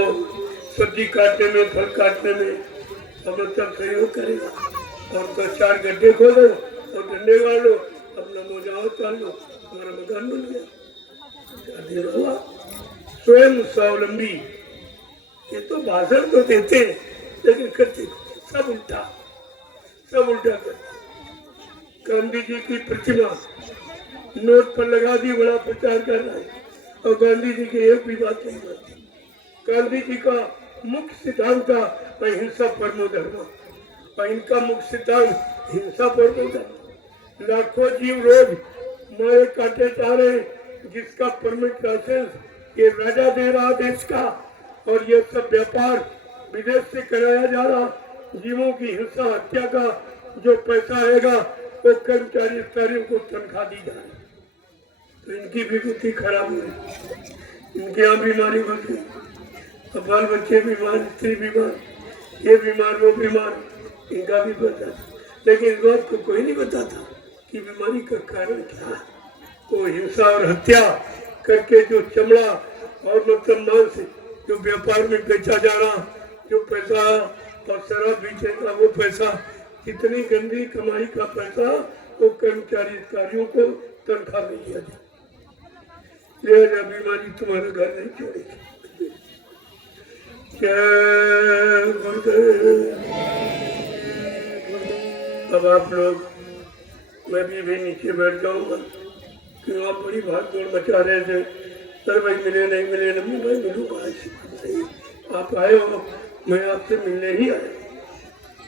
सब्जी काटने में, फल काटने में हम सब सहयोग करेगा। और तो 4 गड्ढे खोदो और डंडे गाड़ लो, अपना मोजा उतार लो, हमारा मकान बन गया। हुआ स्वयं स्वावलंबी। ये तो भाषण तो देते हैं, लेकिन करते सब उल्टा करते। गांधी जी की प्रतिमा नोट पर लगा दी, बड़ा प्रचार कर रहा है, और गांधी जी की एक भी बात नहीं बनती। गांधी जी का मुख्य सिद्धांत था अहिंसा परमो धर्म, और इनका मुख्य सिद्धांत हिंसा परमो धर्म। लाखों जीव रोज मारे काटे जा रहे, जिसका परमिट लाइसेंस ये राजा दे रहा देश का, और ये सब व्यापार विदेश से कराया जा रहा। जीवों की हिंसा हत्या का जो पैसा आएगा वो कर्मचारी अधिकारियों को तनख्वाह दी जा रही। तो इनकी भी बुद्धि खराब हुई, इनके यहाँ बीमारी बढ़ गई, अब बाल बच्चे बीमार, स्त्री बीमार, ये बीमार, वो बीमार, इनका भी पता। लेकिन इस बात को कोई नहीं बताता कि बीमारी का कारण क्या है। वो हिंसा और हत्या करके जो चमड़ा और मतलब मांस जो व्यापार में बेचा जा रहा, जो पैसा और शराब बेचेगा वो पैसा, इतनी गंदी कमाई का पैसा वो कर्मचारी अधिकारियों को तनख्वाह में दिया जाए। लिहाजा बीमारी तुम्हारा घर नहीं छोड़ेगी। जय गुरुदेव। अब आप लोग, मैं भी नीचे बैठ जाऊंगा, क्यों आप बड़ी भाग दौड़ मचा रहे थे। सर भाई मिले नहीं मिले, नहीं भाई मिलूंगा, ऐसी बात नहीं। आप आए हो, मैं आपसे मिलने ही आया।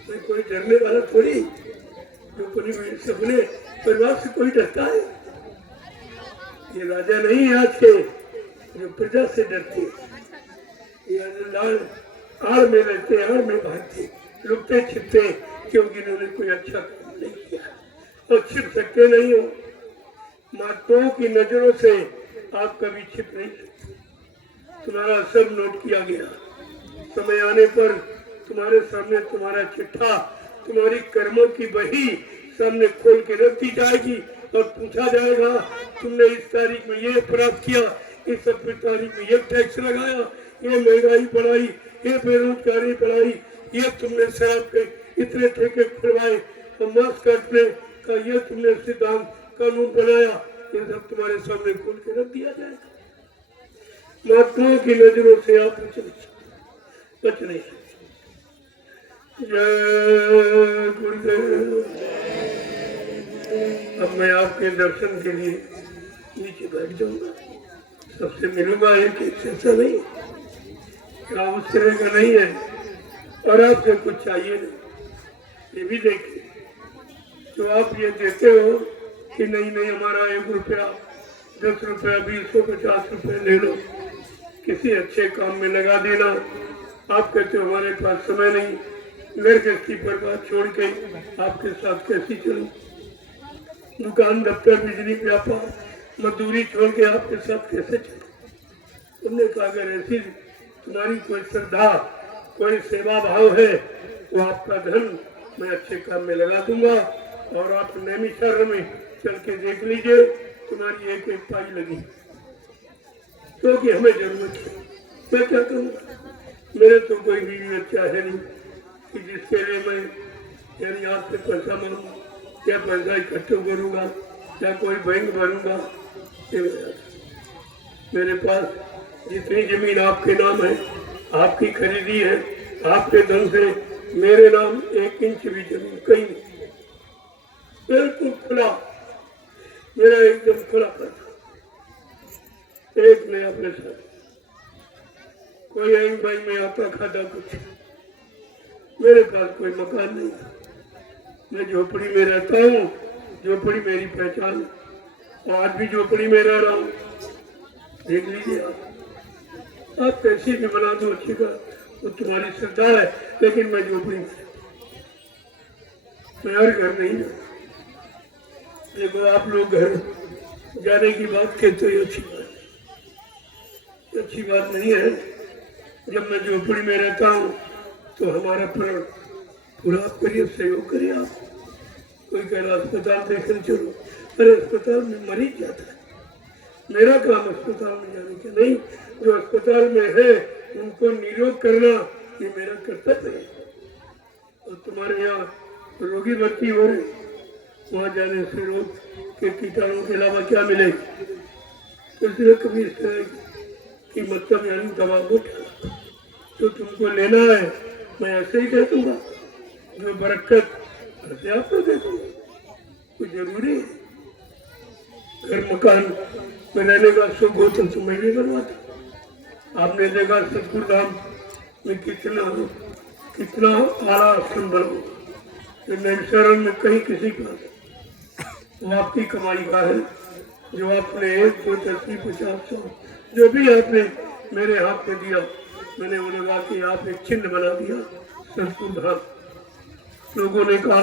मैं कोई डरने वाला थोड़ी, जो परिवार से अपने परिवार से कोई डरता है। ये राजा नहीं है आज के जो प्रजा से डरते, ये लाल आड़ में रहते, आड़ में भागते, लुकते छिपते, क्योंकि इन्होंने कोई अच्छा काम नहीं किया और छिप सकते नहीं हो। महात्माओं की नजरों से आप कभी छिप नहीं सकते। तुम्हारा सब नोट किया गया। समय आने पर तुम्हारे सामने तुम्हारा चिट्ठा, तुम्हारी कर्मों की बही सामने खोल के रख दी जाएगी और पूछा जाएगा तुमने इस तारीख में ये प्राप्त किया, इस तारीख में ये टैक्स लगाया, ये महंगाई बढ़ाई, ये बेरोजगारी बढ़ाई, ये तुमने शराब के इतने ठेके खुलवाए और मांस काटने का ये तुमने सिद्धांत कानून बनाया, ये सब तुम्हारे सामने खोल के रख दिया जाएगा। महात्माओं की नजरों से आप बच नहीं सकते। जय गुरुदेव। अब मैं आपके दर्शन के लिए नीचे बैठ जाऊंगा, सबसे मिलूंगा। एक ऐसा नहीं, क्या उस तरह का नहीं है, और आपसे कुछ चाहिए नहीं। ये भी देखिए, तो आप ये देते हो कि नहीं हमारा 1 रुपया, 10 रुपया, 20, 50 रुपये ले लो, किसी अच्छे काम में लगा देना। आप कहते हो हमारे पास समय नहीं, घर गृहस्थी पर बात छोड़ के आपके साथ कैसी चलूं, दुकान, दफ्तर, बिजली, व्यापार, मजदूरी छोड़ के आपके साथ कैसे चलूं। तुमने कहा अगर ऐसी तुम्हारी कोई श्रद्धा, कोई सेवा भाव है, तो आपका धन मैं अच्छे काम में लगा दूंगा, और आप नैमिषारण्य में चल के देख लीजिए, तुम्हारी एक पाई लगी, क्योंकि हमें जरूरत है। मैं क्या करूँगा, मेरे तो कोई बीवी अच्छा है नहीं कि जिसके लिए मैं यानी आपसे पैसा मांगूँ या पैसा इकट्ठा करूँगा या कोई बैंक भरूँगा। मेरे पास जितनी जमीन आपके नाम है, आपकी खरीदी है, आपके धन से, मेरे नाम 1 इंच भी जमीन कहीं नहीं, बिल्कुल खुला, मेरा एकदम खुला पैसा, एक नया पैसा, कोई भाई में आता खाता कुछ मेरे पास कोई मकान नहीं है, मैं झोपड़ी में रहता हूँ, झोपड़ी मेरी पहचान है, आज भी झोपड़ी में रह रहा हूँ। देख लीजिए आप कैसी भी बना दो अच्छी का, वो तुम्हारी श्रद्धा है, लेकिन मैं झोपड़ी में, मैं हर घर नहीं हूँ। देखो आप लोग घर जाने की बात कहते हो, अच्छी बात है, अच्छी बात नहीं है। जब मैं झोपड़ी में रहता हूँ तो हमारा प्रण पूरा आप करिए, सहयोग करिए आप। कोई कह रहा अस्पताल देखने चलो, अरे अस्पताल में मरीज जाता है, मेरा काम अस्पताल में जाने का नहीं, जो अस्पताल में है उनको निरोग करना ये मेरा कर्तव्य है। और तुम्हारे यहाँ रोगी भर्ती हो रहे, वहाँ जाने से रोग के कीटाणुओं के अलावा क्या मिलेगी? तो इसलिए कभी इस तरह की मतलब यानी दवा उठा तो तुमको लेना है, मैं ऐसे ही कह दूंगा, जो बरकत ऐसे आपको दे दूंगा, कोई जरूरी है। घर मकान में रहने का सुख हो तो मैं भी बनवाता। आपने देखा सतगुरु धाम में कितना आला आश्रम बना, नैमिषारण्य में कहीं किसी का, वो आपकी कमाई का है, जो आपने 1, 2, 10, 50, 100 जो भी आपने मेरे हाथ में दिया, मैंने वो लगा कि आप एक चिन्ह बना दिया सतगुरु धाम। लोगों ने कहा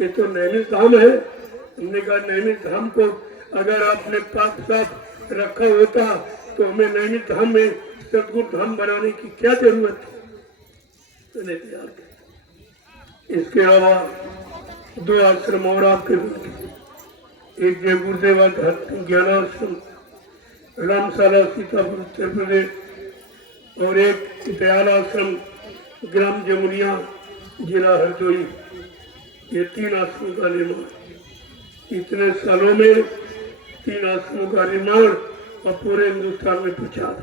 ये तो नैमिष धाम है, हमने कहा नैमिष धाम को अगर आपने पाप साफ रखा होता तो हमें नैमिष धाम में सतगुरु धाम बनाने की क्या जरूरत है? मैंने तैयार किया। इसके अलावा 2 आश्रम और आपके बीच, एक जय गुरुदेव ज्ञानाश्रम रामशाला सीतापुर उत्तर प्रदेश, और एक दयाल आश्रम ग्राम जमुनिया जिला हरदोई। ये 3 आश्रमों का निर्माण, इतने सालों में 3 आश्रमों का निर्माण और पूरे हिंदुस्तान में प्रचार,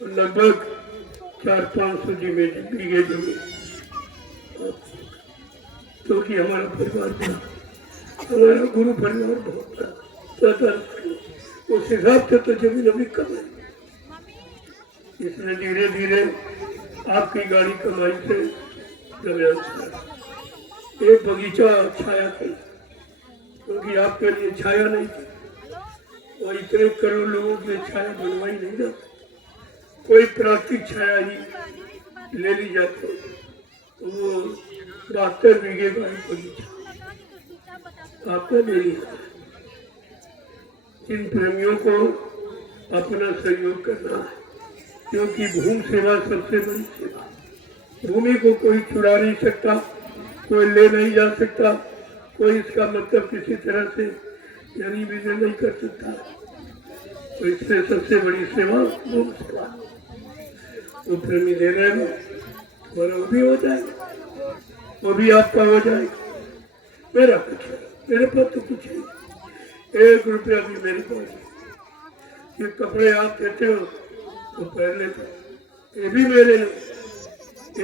लगभग 400-500 बीघे जमीन, क्योंकि हमारा परिवार बड़ा, हमारा गुरु परिवार बहुत बड़ा, उस हिसाब से तो जमीन अभी कम है। इसने धीरे धीरे आपकी गाड़ी कमाई से एक बगीचा छाया थी, क्योंकि आपके लिए छाया नहीं थी, और इतने करोड़ लोगों के लिए छाया बनवाई नहीं जाती, कोई प्राकृतिक छाया ही ले ली जाती। तो वो 72 बीघे का एक बगीचा आपने ले लिया। इन प्रेमियों को अपना सहयोग करना है, क्योंकि भूमि सेवा सबसे बड़ी सेवा। भूमि को कोई चुरा नहीं सकता, कोई ले नहीं जा सकता, कोई इसका मतलब किसी तरह से यानी विजय नहीं कर सकता। तो इससे सबसे बड़ी सेवा भूमि सेवा। वो प्रेमी दे रहे हैं, तुम्हारा वो भी हो जाएगा, वो भी आपका हो जाएगा। मेरा कुछ है, मेरे पास तो कुछ है, 1 रुपया भी मेरे पास। ये कपड़े आप देते हो तो पहले तो ये भी मेरे लिए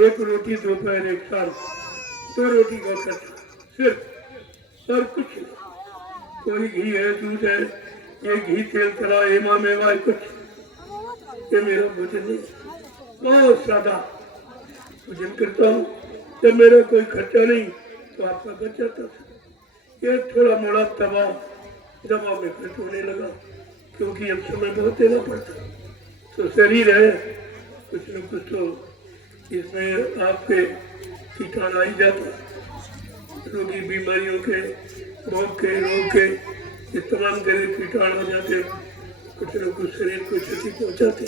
1 रोटी दोपहर 1 साल 2 रोटी का खर्चा सिर्फ, और कुछ नहीं। कोई घी है, दूध है, ये घी तेल तला एमा मेवा कुछ, ये मेरा भोजन नहीं, बहुत सादा भोजन करता हूँ। जब मेरा कोई खर्चा नहीं तो आपका बच जाता था। ये थोड़ा मोड़ा दवा में खर्च होने लगा, क्योंकि अब समय बहुत देना पड़ता। तो शरीर है, कुछ न कुछ तो इसमें आपके कीटाणु आ ही जाता, रोगी बीमारियों के रोग के ये तमाम तरह कीटाणु आ जाते, कुछ न कुछ शरीर को क्षति पहुँचाते।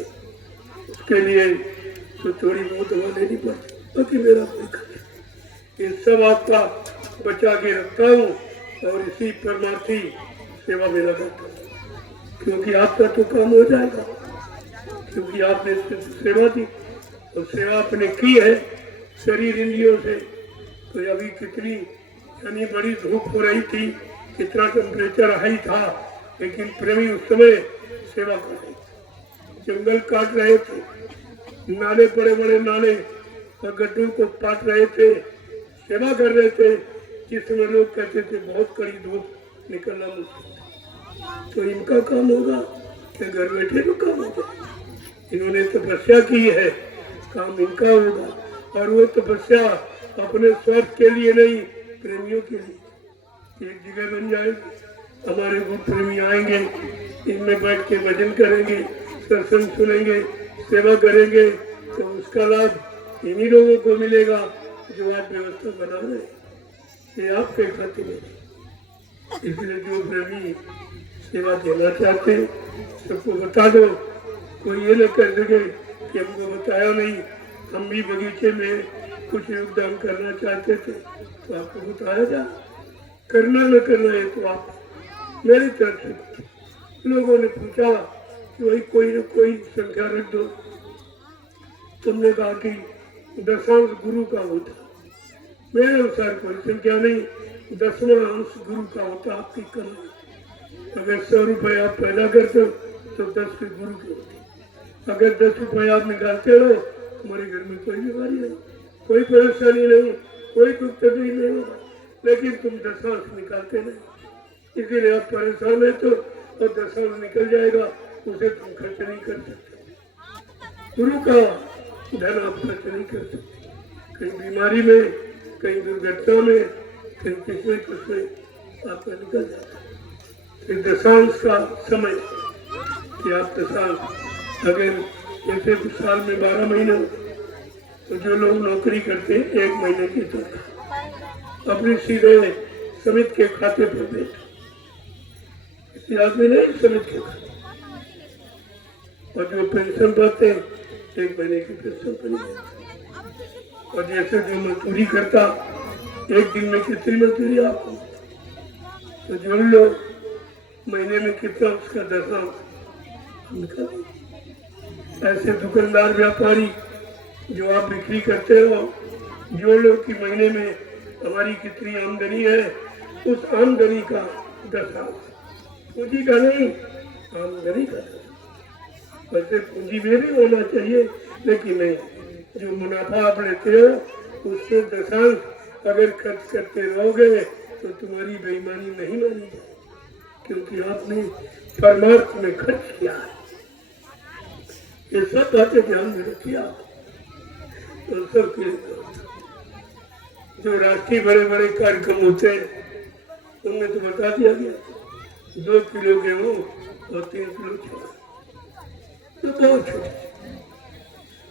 उसके लिए तो थोड़ी बहुत दवा लेनी पड़ती, बाकी मेरा कोई खर्चा, ये सब आपका बचा के रखता हूँ और इसी परमार्थी सेवा में लगाता हूँ, क्योंकि आपका तो काम हो जाएगा, क्योंकि आपने सेवा दी और सेवा आपने की है शरीर इंद्रियों से। तो अभी कितनी यानी बड़ी धूप हो रही थी, कितना टेम्परेचर हाई था, लेकिन प्रेमी उस समय सेवा कर रहे थे, जंगल काट रहे थे, नाले बड़े बड़े नाले और गड्ढों को पाट रहे थे, सेवा कर रहे थे, जिसमें लोग कहते थे बहुत कड़ी धूप निकलना मुश्किल। तो इनका काम होगा कि घर बैठे तो काम होगा। इन्होंने तपस्या की है, काम इनका होगा। और वो तपस्या अपने स्वार्थ के लिए नहीं, प्रेमियों के लिए एक जगह बन जाएगी। हमारे गुरु प्रेमी आएंगे, इनमें बैठ के भजन करेंगे, सत्संग सुनेंगे, सेवा करेंगे, तो उसका लाभ इन्हीं लोगों को मिलेगा जो आज व्यवस्था बना रहे हैं। ये आपके खातिर है। इसलिए जो प्रेमी सेवा देना चाहते हैं सबको बता दो। कोई ये न कर सके कि हमको बताया नहीं, हम भी बगीचे में कुछ योगदान करना चाहते थे, तो आपको बताया जा। करना न करना है तो आप मेरी तरफ से। लोगों ने पूछा कि भाई कोई न कोई संख्या रख दो। तुमने कहा कि दशांश गुरु का होता। मेरे अनुसार कोई संख्या नहीं, 10वां अंश गुरु का होता आपकी कमाई। अगर 100 रुपये आप पैदा करते हो तो 10 के गुरु के होते। अगर 10 रुपये आप निकालते रहो, तुम्हारे घर में कोई बीमारी नहीं, कोई परेशानी नहीं, कोई दुख तकलीफ नहीं होगा। लेकिन तुम दशांश निकालते नहीं, इसीलिए आप परेशान है तो और दशांश निकल जाएगा, उसे तुम खर्च नहीं कर सकते। गुरु का धन आप खर्च नहीं कर सकते। कहीं बीमारी में, कहीं दुर्घटना में, कहीं किसमें आपका निकल जाता है। फिर दशांश का समय कि आप दशांश अगर जैसे साल में 12 महीने, तो जो लोग नौकरी करते हैं 1 महीने की तनख्वाह अपनी सीधे समिति के खाते पर देते, किसी आदमी नहीं समिति के खाते। और जो पेंशन पाते हैं 1 महीने की पेंशन पड़ी जाती। और जैसे जो मजदूरी करता 1 दिन में कितनी मजदूरी आपको, तो जोड़ लो महीने में कितना उसका दशांश निकाल। ऐसे दुकानदार व्यापारी जो आप बिक्री करते हो, जोड़ लो कि महीने में हमारी कितनी आमदनी है, उस आमदनी का दशांश, पूंजी का नहीं, आमदनी का दशांश। वैसे पूंजी में भी होना चाहिए, लेकिन नहीं, जो मुनाफा आप लेते हो उससे दशांश अगर खर्च करते रहोगे तो तुम्हारी बेईमानी नहीं मानी जाए, क्योंकि आपने परमार्थ में खर्च किया है। ये सब बातें ध्यान में रखिए आप। तो सब के जो राष्ट्रीय बड़े बड़े कार्यक्रम होते हैं उनमें तो बता दिया गया 2 किलो गेहूँ और 3 किलो चावल, तो बहुत छोटे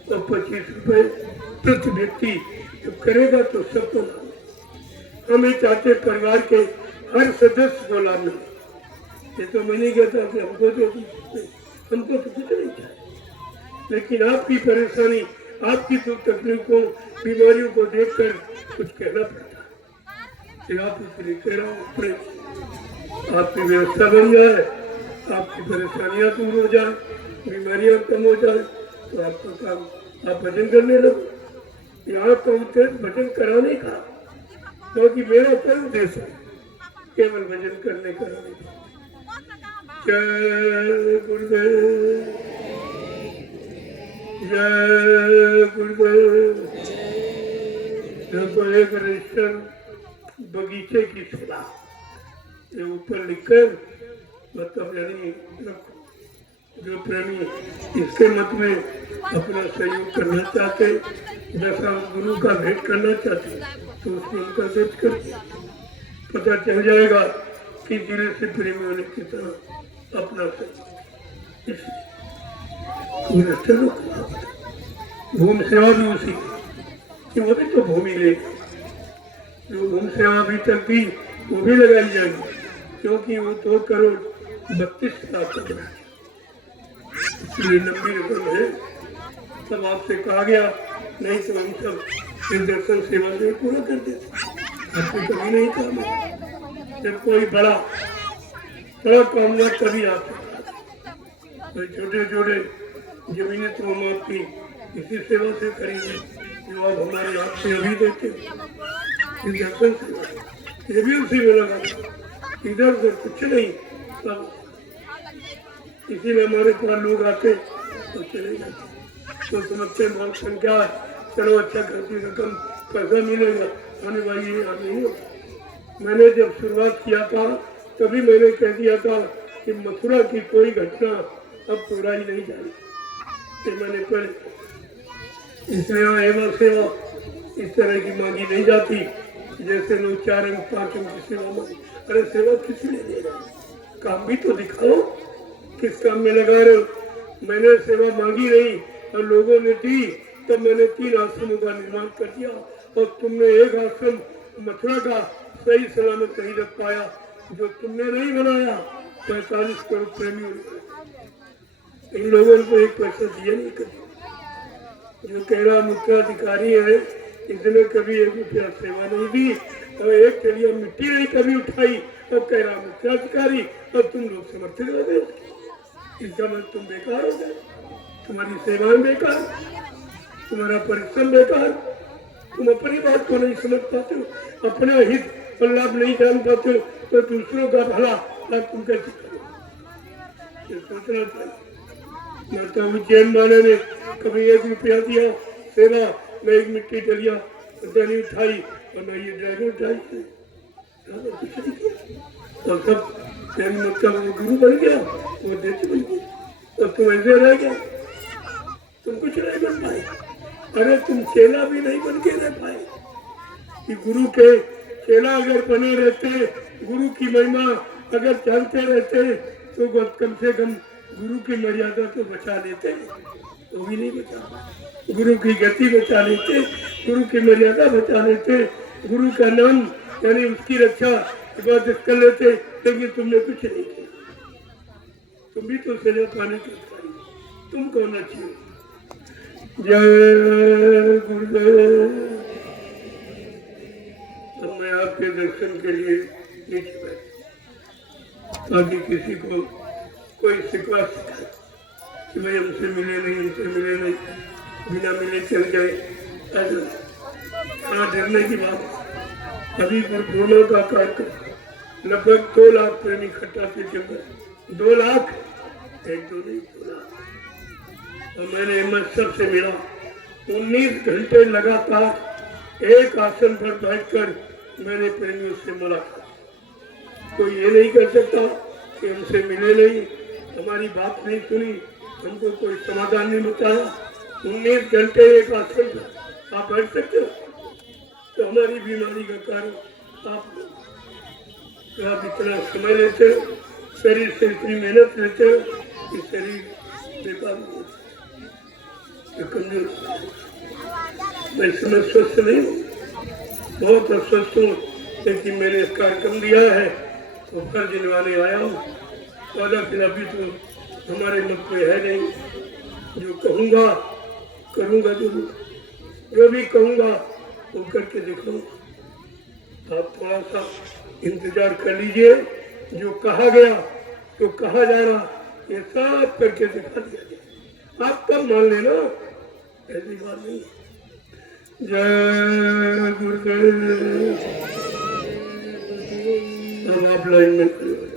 और 25 रुपए प्रति व्यक्ति जब करेगा तो सबको लाभ। हम ये चाहते परिवार के हर सदस्य को लाभ मिले। ये तो मैं नहीं कहता कि हमको दे दीजिए, हमको तो कुछ नहीं चाहिए, लेकिन आपकी परेशानी, आपकी दुख तकलीफों, बीमारियों को देखकर कुछ कहना पड़ता है। आप इसलिए कह रहा हूँ आपकी व्यवस्था बन जाए, आपकी परेशानियां दूर हो जाए, बीमारियां कम हो जाए, तो आपका काम आप भजन करने लगो। यहाँ तो उद्देश्य भजन कराने का, क्योंकि मेरा क्या उद्देश्य है, केवल भजन करने कराने का। जय गुरुदेव, जय गुरुदेव। तो एक रजिस्टर बगीचे की सलाह ये ऊपर लिखकर मतलब यानी जो प्रेमी इसके मत में अपना सहयोग करना चाहते, दशांश गुरु का भेंट करना चाहते, तो उसमें उनका दर्ज कर पता चल जाएगा कि जिले से प्रेमियों ने कितना अपना भूमि सेवा भी उसी कि वो भी तो भूमि ले, जो भूमि सेवा अभी तक भी वो भी लगाई जाएगी, क्योंकि वो 2 करोड़ 32 लाख का बना, इसलिए लंबी रकम है। सब आपसे कहा गया, नहीं तो हम सब दर्शन सेवा से पूरा कर देते। आपको कभी नहीं कहा, जब कोई बड़ा काम ना तभी आपसे कोई छोटे छोटे जमीनें तो हम आपकी इसी सेवा से करेंगे जो आप हमारे हाथ से अभी देते दर्शन सेवा, ये भी उसी में लगा, इधर उधर कुछ नहीं, सब इसीलिए हमारे पास लोग आते तो चले जाते, तो समझते बहुत संख्या, चलो अच्छा खासी रकम पैसा मिलेगा, आने वाली ये नहीं होता। मैंने जब शुरुआत किया था तभी मैंने कह दिया था कि मथुरा की कोई घटना अब दोहराई नहीं जाएगी, मैंने पहले इसलिए एवं सेवा इस तरह की मांगी नहीं जाती जैसे लोग 4 अंक 5 अंक की सेवा मांगी। अरे सेवा किस लिए दे रहे हो? काम भी तो दिखाओ, किस काम में लगा रहे हो? मैंने सेवा मांगी नहीं और लोगों ने दी, तब मैंने 3 आश्रमों का निर्माण कर दिया और तुमने एक आश्रम मथुरा का सही सलामत नहीं रख पाया, जो तुमने नहीं बनाया। 45 करोड़ प्रेमियों ने, इन लोगों ने तो 1 पैसा दिया नहीं कभी। जो कह रहा मुख्य अधिकारी है, इसने कभी 1 रुपया सेवा नहीं दी और 1 थैलिया मिट्टी नहीं कभी उठाई और कह रहा मुख्य अधिकारी, और तुम लोग समर्थन हो गए। इसका मतलब तुम बेकार हो गए, तुम्हारी सेवाएं बेकार, तुम्हारा परिश्रम बेकार, तुम अपनी बात को नहीं समझ पाते हो, अपना हित और लाभ नहीं जान पाते हो, तो दूसरों का भला लाभ तुम कैसे करो? ये सोचना चाहिए। माता उज्जैन वाले ने कभी 1 रुपया दिया सेवा, न 1 मिट्टी डलिया नहीं उठाई और न ये ड्रैगन उठाई, और सब तेरी मक्का वो गुरु बन गया, वो देश बन गया, और तुम ऐसे रह गया, तुम कुछ नहीं बन पाए। अरे तुम चेला भी नहीं बन के रह पाए कि गुरु के चेला अगर बने रहते, गुरु की महिमा अगर जानते रहते, तो कम से कम गुरु की मर्यादा तो बचा लेते, वो भी नहीं बचा। गुरु की गति बचा लेते, गुरु की मर्यादा बचा लेते, गुरु का नाम यानी उसकी रक्षा इबादत कर लेते, लेकिन तुमने कुछ नहीं किया। तुम भी तो सजा पाने के अधिकारी, तुम कौन अच्छी हो? जय गुरुदेव। तो मैं आपके दर्शन के लिए नीचे बैठा ताकि किसी को कोई शिकवा शिकायत कि भाई हमसे मिले नहीं, हमसे मिले नहीं, बिना मिले चल गए, ऐसा डरने की बात। अभी गुरुदेव का कार्यक्रम लगभग 2 लाख प्रेमी इकट्ठा थे केवल 2 लाख, 1-2 नहीं 2 लाख। और मैंने हिम्मत सबसे मिला 19 घंटे लगातार एक आसन पर बैठकर मैंने प्रेमियों से मुलाकात। कोई ये नहीं कर सकता कि हमसे मिले नहीं, हमारी बात नहीं सुनी, हमको कोई समाधान नहीं बताया। 19 घंटे एक आसन पर आप बैठ सकते हो? तो हमारी बीमारी का कारण आप लोग, तो आप इतना समय लेते हो, शरीर से इतनी मेहनत लेते हो कि शरीर बेकार हो जाता है, कमजोर। मैं समय स्वस्थ नहीं हूँ, बहुत अस्वस्थ हूँ, लेकिन मैंने इस कार्यक्रम दिया है तो फर्ज निभाने आया हूँ। वादा खिलाफी तो हमारे मत पे है नहीं, जो कहूँगा करूँगा, जो भी कहूँगा वो करके दिखाऊंगा। आप थोड़ा सा इंतजार कर लीजिए, जो कहा गया तो कहा जा रहा ये सब करके दिखा दिया गया, आप तब मान लेना, ऐसी बात नहीं। जय गुरुदेव। अब आप लाइन में खड़े हो।